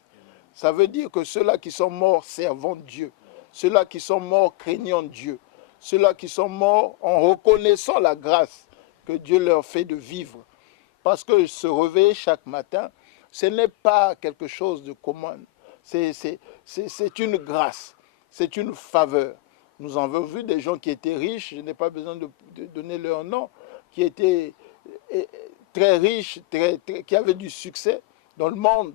Ça veut dire que ceux-là qui sont morts servant Dieu, ceux-là qui sont morts craignant Dieu, ceux-là qui sont morts en reconnaissant la grâce que Dieu leur fait de vivre. Parce que se réveiller chaque matin, ce n'est pas quelque chose de commun. C'est une grâce, c'est une faveur. Nous avons vu des gens qui étaient riches, je n'ai pas besoin de donner leur nom, qui étaient très riches, qui avaient du succès dans le monde,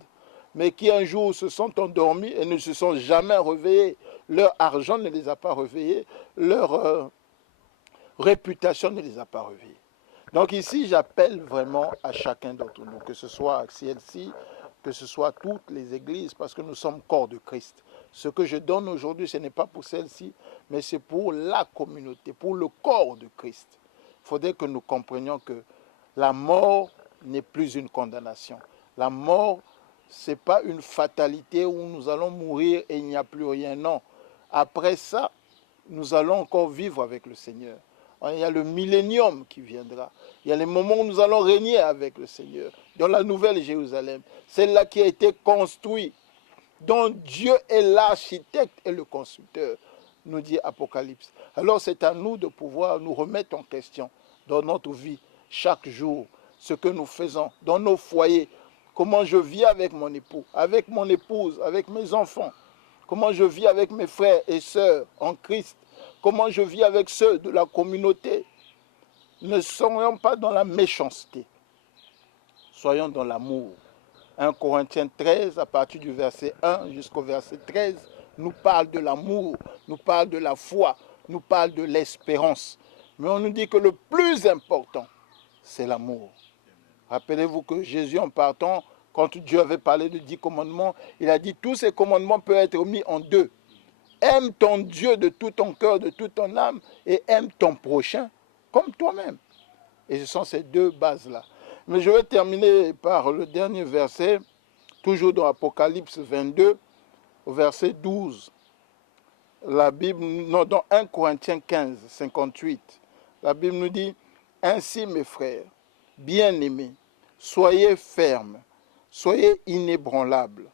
mais qui un jour se sont endormis et ne se sont jamais réveillés. Leur argent ne les a pas réveillés, leur réputation ne les a pas réveillés. Donc ici, j'appelle vraiment à chacun d'entre nous, que ce soit à CLC, que ce soit toutes les églises, parce que nous sommes corps de Christ. Ce que je donne aujourd'hui, ce n'est pas pour celle-ci, mais c'est pour la communauté, pour le corps de Christ. Il faudrait que nous comprenions que la mort n'est plus une condamnation. La mort, ce n'est pas une fatalité où nous allons mourir et il n'y a plus rien. Non. Après ça, nous allons encore vivre avec le Seigneur. Il y a le millénium qui viendra. Il y a les moments où nous allons régner avec le Seigneur. Dans la nouvelle Jérusalem, celle-là qui a été construite, dont Dieu est l'architecte et le constructeur, nous dit Apocalypse. Alors c'est à nous de pouvoir nous remettre en question dans notre vie, chaque jour, ce que nous faisons, dans nos foyers, comment je vis avec mon époux, avec mon épouse, avec mes enfants, comment je vis avec mes frères et sœurs en Christ, comment je vis avec ceux de la communauté. Ne soyons pas dans la méchanceté, soyons dans l'amour. 1 Corinthiens 13, à partir du verset 1 jusqu'au verset 13, nous parle de l'amour, nous parle de la foi, nous parle de l'espérance. Mais on nous dit que le plus important, c'est l'amour. Rappelez-vous que Jésus, en partant, quand Dieu avait parlé de 10 commandements, il a dit tous ces commandements peuvent être mis en deux. « Aime ton Dieu de tout ton cœur, de toute ton âme, et aime ton prochain comme toi-même. » comme toi-même. Et ce sont ces deux bases-là. Mais je vais terminer par le dernier verset, toujours dans Apocalypse 22, au verset 12. La Bible, non, dans 1 Corinthiens 15, 58, la Bible nous dit, « Ainsi, mes frères, bien-aimés, soyez fermes, soyez inébranlables,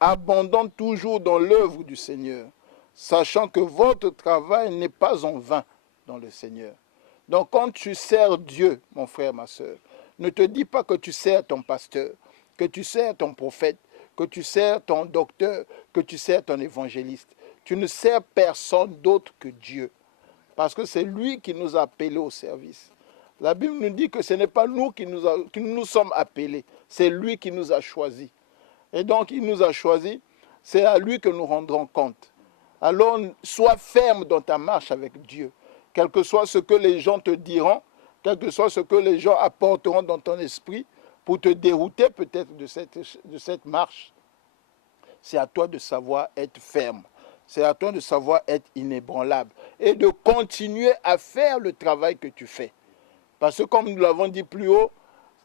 abondant toujours dans l'œuvre du Seigneur, sachant que votre travail n'est pas en vain dans le Seigneur. » Donc quand tu sers Dieu, mon frère, ma soeur, ne te dis pas que tu sers ton pasteur, que tu sers ton prophète, que tu sers ton docteur, que tu sers ton évangéliste. Tu ne sers personne d'autre que Dieu, parce que c'est lui qui nous a appelés au service. La Bible nous dit que ce n'est pas nous qui nous sommes appelés, c'est lui qui nous a choisis. Et donc il nous a choisis, c'est à lui que nous rendrons compte. Alors sois ferme dans ta marche avec Dieu, quel que soit ce que les gens te diront, quel que soit ce que les gens apporteront dans ton esprit pour te dérouter peut-être de cette marche. C'est à toi de savoir être ferme. C'est à toi de savoir être inébranlable et de continuer à faire le travail que tu fais. Parce que comme nous l'avons dit plus haut,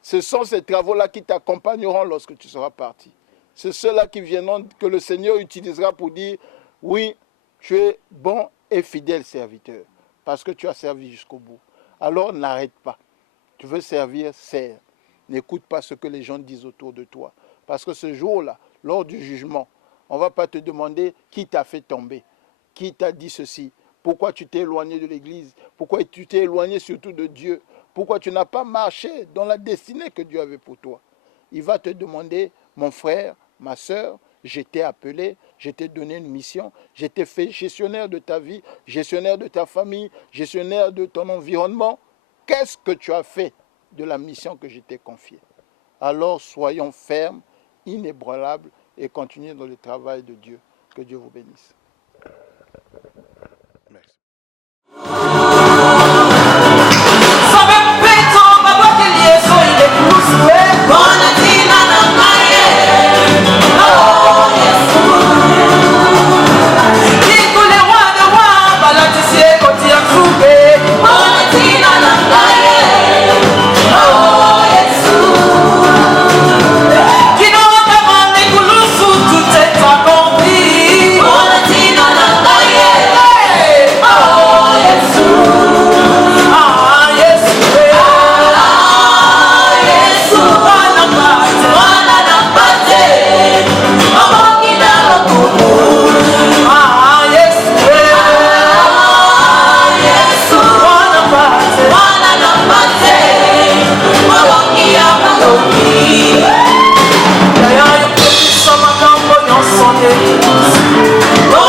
ce sont ces travaux-là qui t'accompagneront lorsque tu seras parti. C'est ceux-là qui viendront, que le Seigneur utilisera pour dire, oui, tu es bon et fidèle serviteur, parce que tu as servi jusqu'au bout. Alors n'arrête pas. Tu veux servir, sers. N'écoute pas ce que les gens disent autour de toi. Parce que ce jour-là, lors du jugement, on ne va pas te demander qui t'a fait tomber, qui t'a dit ceci, pourquoi tu t'es éloigné de l'Église, pourquoi tu t'es éloigné surtout de Dieu, pourquoi tu n'as pas marché dans la destinée que Dieu avait pour toi. Il va te demander, mon frère, ma soeur, je t'ai appelé, je t'ai donné une mission, je t'ai fait gestionnaire de ta vie, gestionnaire de ta famille, gestionnaire de ton environnement. Qu'est-ce que tu as fait de la mission que je t'ai confiée? Alors soyons fermes, inébranlables et continuez dans le travail de Dieu. Que Dieu vous bénisse. Merci. Oh